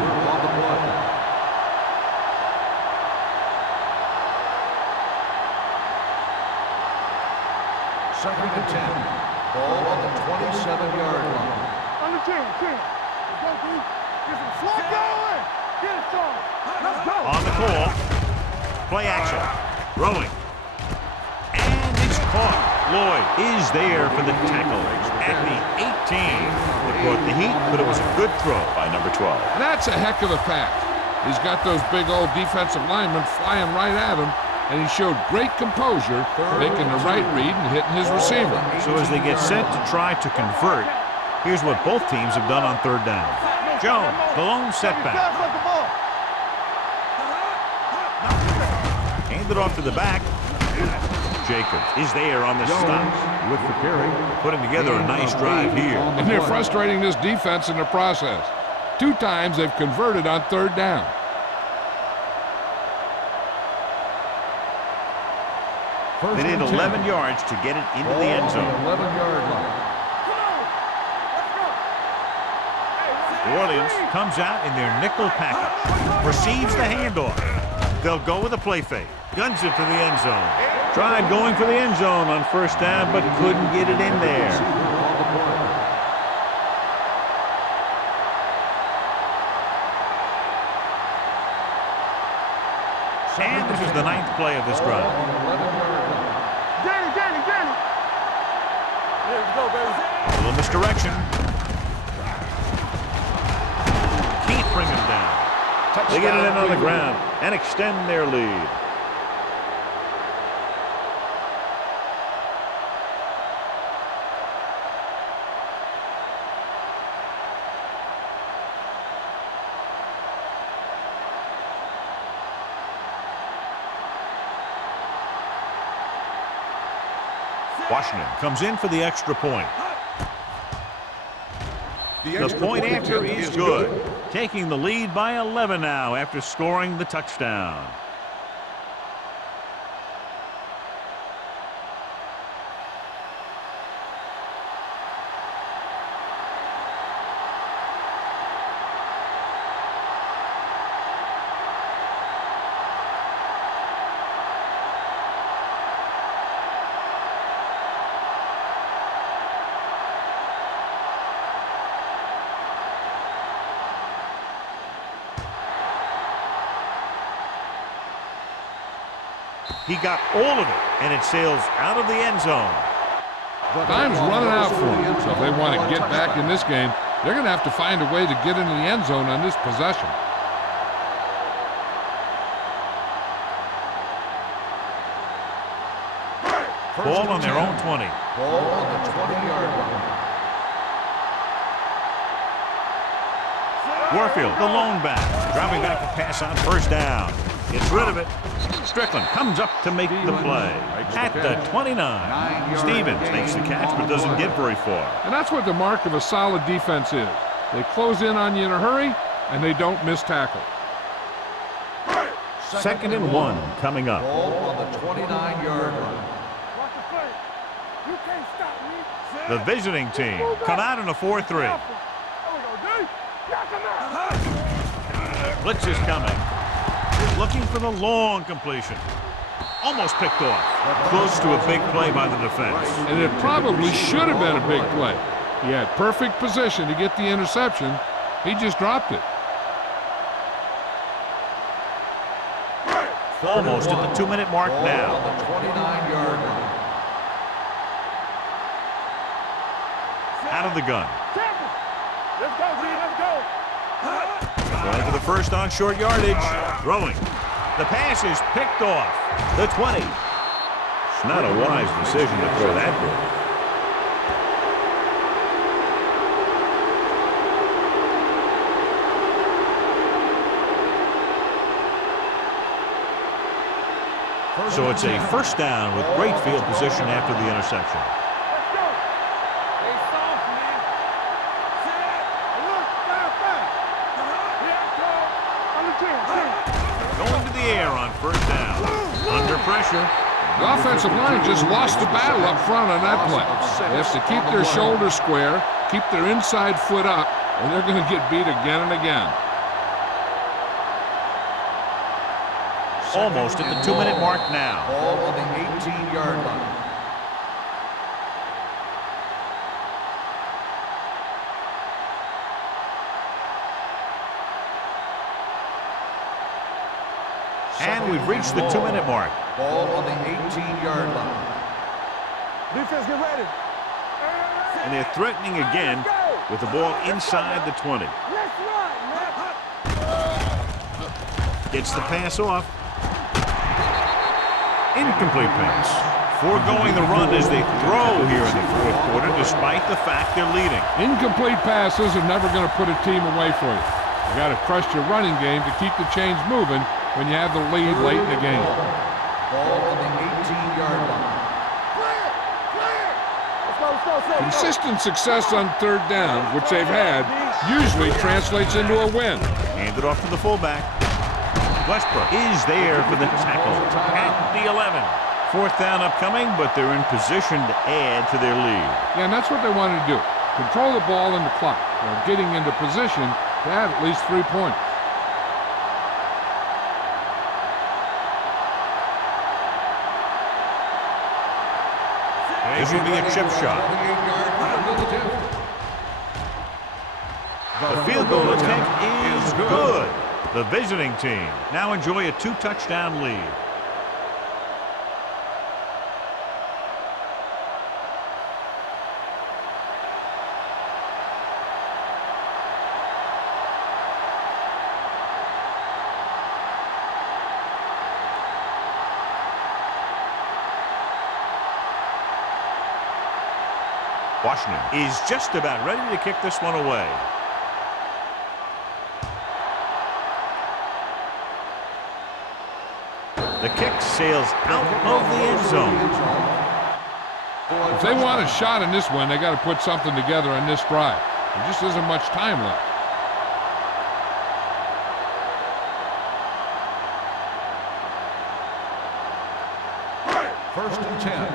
Second and 10. Ball on the 27-yard line. On the 10. Let's go, dude. Get some slot going. Get it, Sean. Let's go. On the call. Play action. Throwing. And it's caught. Lloyd is there for the tackle at the 18. It brought the heat, but it was a good throw by number 12. That's a heck of a pass. He's got those big old defensive linemen flying right at him, and he showed great composure, making the right read and hitting his receiver. So as they get set to try to convert, here's what both teams have done on third down. Jones, the lone setback. Handed off to the back. Jacobs is there on the stop. With the carry. Putting together a nice drive here. And they're frustrating this defense in the process. 2 times they've converted on third down. They need 11 yards to get it into the end zone. 11-yard line. New Orleans comes out in their nickel package. Receives the handoff. They'll go with a play fake. Guns it to the end zone. Tried going for the end zone on first down, but couldn't get it in there. And this is the 9th play of this drive. Danny. There we go, baby. A little misdirection. Can't bring him down. They get it in on the ground and extend their lead. Washington comes in for the extra point. The point after is good. Taking the lead by 11 now after scoring the touchdown. He got all of it, and it sails out of the end zone. Time's running out for them, so if they want to get back in this game, they're going to have to find a way to get into the end zone on this possession. Ball on their own 20. Ball on the 20-yard line. Warfield, the lone back, dropping back to pass on first down. Gets rid of it. Strickland comes up to make the play. At the 29. Stevens makes the catch but doesn't get very far. And that's what the mark of a solid defense is. They close in on you in a hurry, and they don't miss tackle. 2nd and 1 coming up. Ball on the 29-yard line. Watch the play. You can't stop me. The visiting team come out in a 4-3. There we go, D. Knock him out. Blitz is coming. Looking for the long completion. Almost picked off. Close to a big play by the defense. And it probably should have been a big play. He had perfect position to get the interception. He just dropped it. Almost at the 2-minute mark now. On the 29-yard line. Out of the gun. Let's go, G. Let's go. Going for the first on short yardage. Throwing. The pass is picked off. The 20. It's not a wise decision to throw that ball. So it's a first down with great field position after the interception. Let's go. Stay soft, man. Sit. Look, fast. Yeah, go. On the chin. Going to the air on first down. Under pressure. The offensive line just lost the battle up front on that play. They have to keep their shoulders square, keep their inside foot up, or they're going to get beat again and again. Almost at the 2-minute mark now. Ball on the 18-yard line. And we've reached the 2-minute mark. Ball on the 18-yard line. Defense, get ready. And they're threatening again with the ball inside the 20. Let's run, man. Gets the pass off. Incomplete pass. Foregoing the run as they throw here in the fourth quarter, despite the fact they're leading. Incomplete passes are never going to put a team away for you. You got to trust your running game to keep the chains moving when you have the lead late in the game. Ball on the 18-yard line. Let's go. Consistent success on third down, which they've had, usually translates into a win. Hand it off to the fullback. Westbrook is there for the tackle at the 11. Fourth down upcoming, but they're in position to add to their lead. Yeah, and that's what they wanted to do. Control the ball and the clock while getting into position to have at least 3 points. This will be a chip shot. 28-yard line. The field goal attempt is good. The visiting team now enjoy a 2-touchdown lead. Washington is just about ready to kick this one away. The kick sails out of the end zone. If they want a shot in this one, they got to put something together on this drive. There just isn't much time left. First and 10.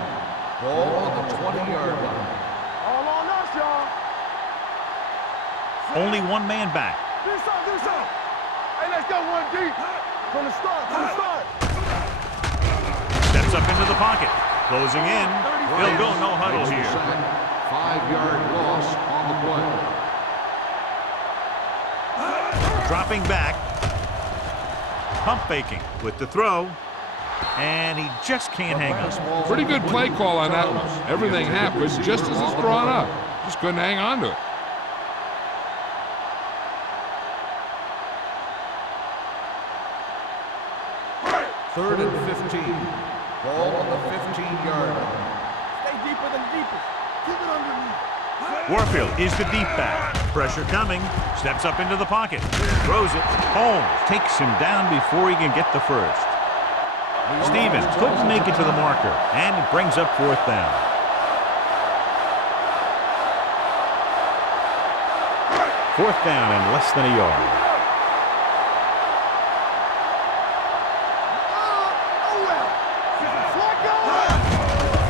Ball on the 20-yard line. All on us, y'all. Only one man back. Do something. Hey, let's go one deep. From the start. Steps up into the pocket. Closing in. He'll go no huddle here. 5-yard loss on the play. Dropping back. Pump faking with the throw. And he just can't hang on. Pretty good play call on that one. Everything happened just as it's drawn up. Just couldn't hang on to it. Third and 15. Ball on the 15-yard line. Stay deeper than the deepest. Keep it underneath. Warfield is the deep back. Pressure coming. Steps up into the pocket. Throws it. Holmes takes him down before he can get the first. Stevens couldn't make it to the marker, and it brings up fourth down. Fourth down and less than a yard.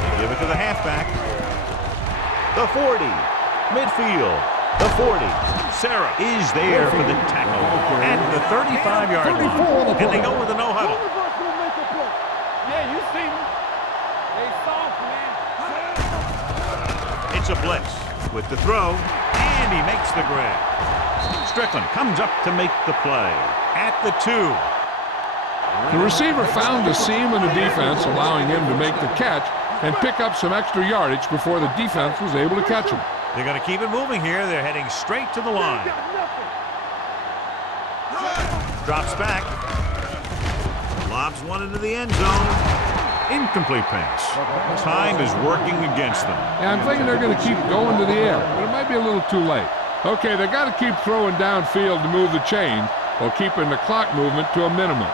They give it to the halfback. The 40. Midfield. The 40. Sarah is there for the tackle at the 35-yard line. And they go with a no-huddle. Yeah, you see me. They soft, man. It's a blitz with the throw, and he makes the grab. Strickland comes up to make the play at the 2. The receiver found the seam in the defense, allowing him to make the catch and pick up some extra yardage before the defense was able to catch him. They're going to keep it moving here. They're heading straight to the line. Drops back. Lobs one into the end zone. Incomplete pass. Time is working against them. Yeah, I'm thinking they're going to keep going to the air, but it might be a little too late. Okay, they got to keep throwing downfield to move the chains while keeping the clock movement to a minimum.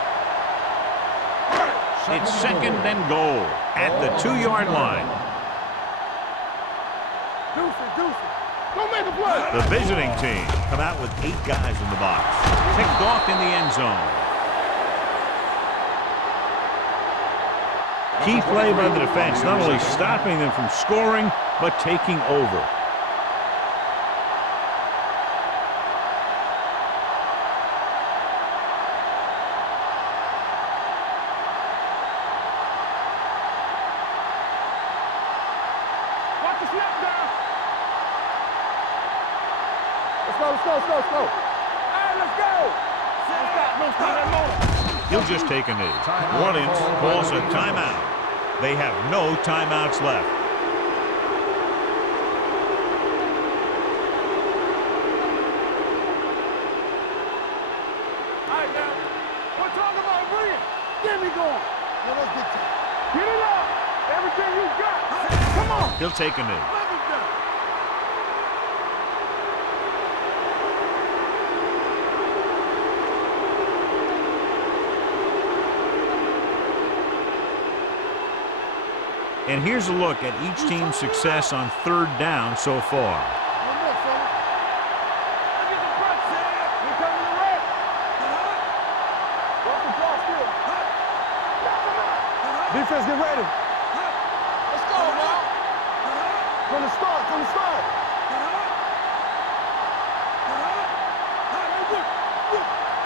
It's second and goal at the 2-yard line. Don't make a play. The visiting team come out with 8 guys in the box. Picked off in the end zone. Key play by the defense, not only stopping them from scoring, but taking over. Watch the snap down. Let's go. All right, let's go. Don't stop that motor. He'll just take a knee. New Orleans calls a timeout. They have no timeouts left. All right, now. We're talking about bringing. Get me going. Yeah, let's get it up. Everything you got. Come on. He'll take a knee. Let me down. And here's a look at each team's success on third down so far. One more, fella. Look at the front, Sam. We coming to red. Welcome to our field. Defense, get ready. Let's go, man. From the start.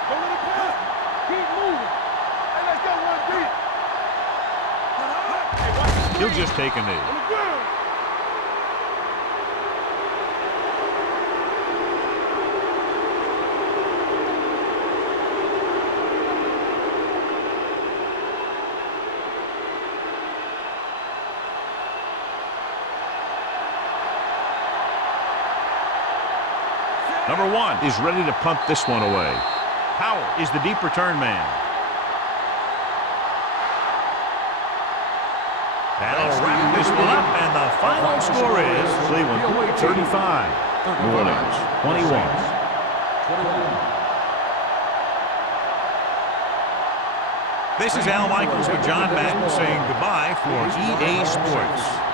Don't let it pass. Keep moving. Hey, let's go, one deep. He'll just take a knee. Number 1 is ready to punt this one away. Howell is the deep return man. That'll wrap this one up, and the final score is Cleveland 35, New Orleans 21. This is Al Michaels with John Madden saying goodbye for EA Sports.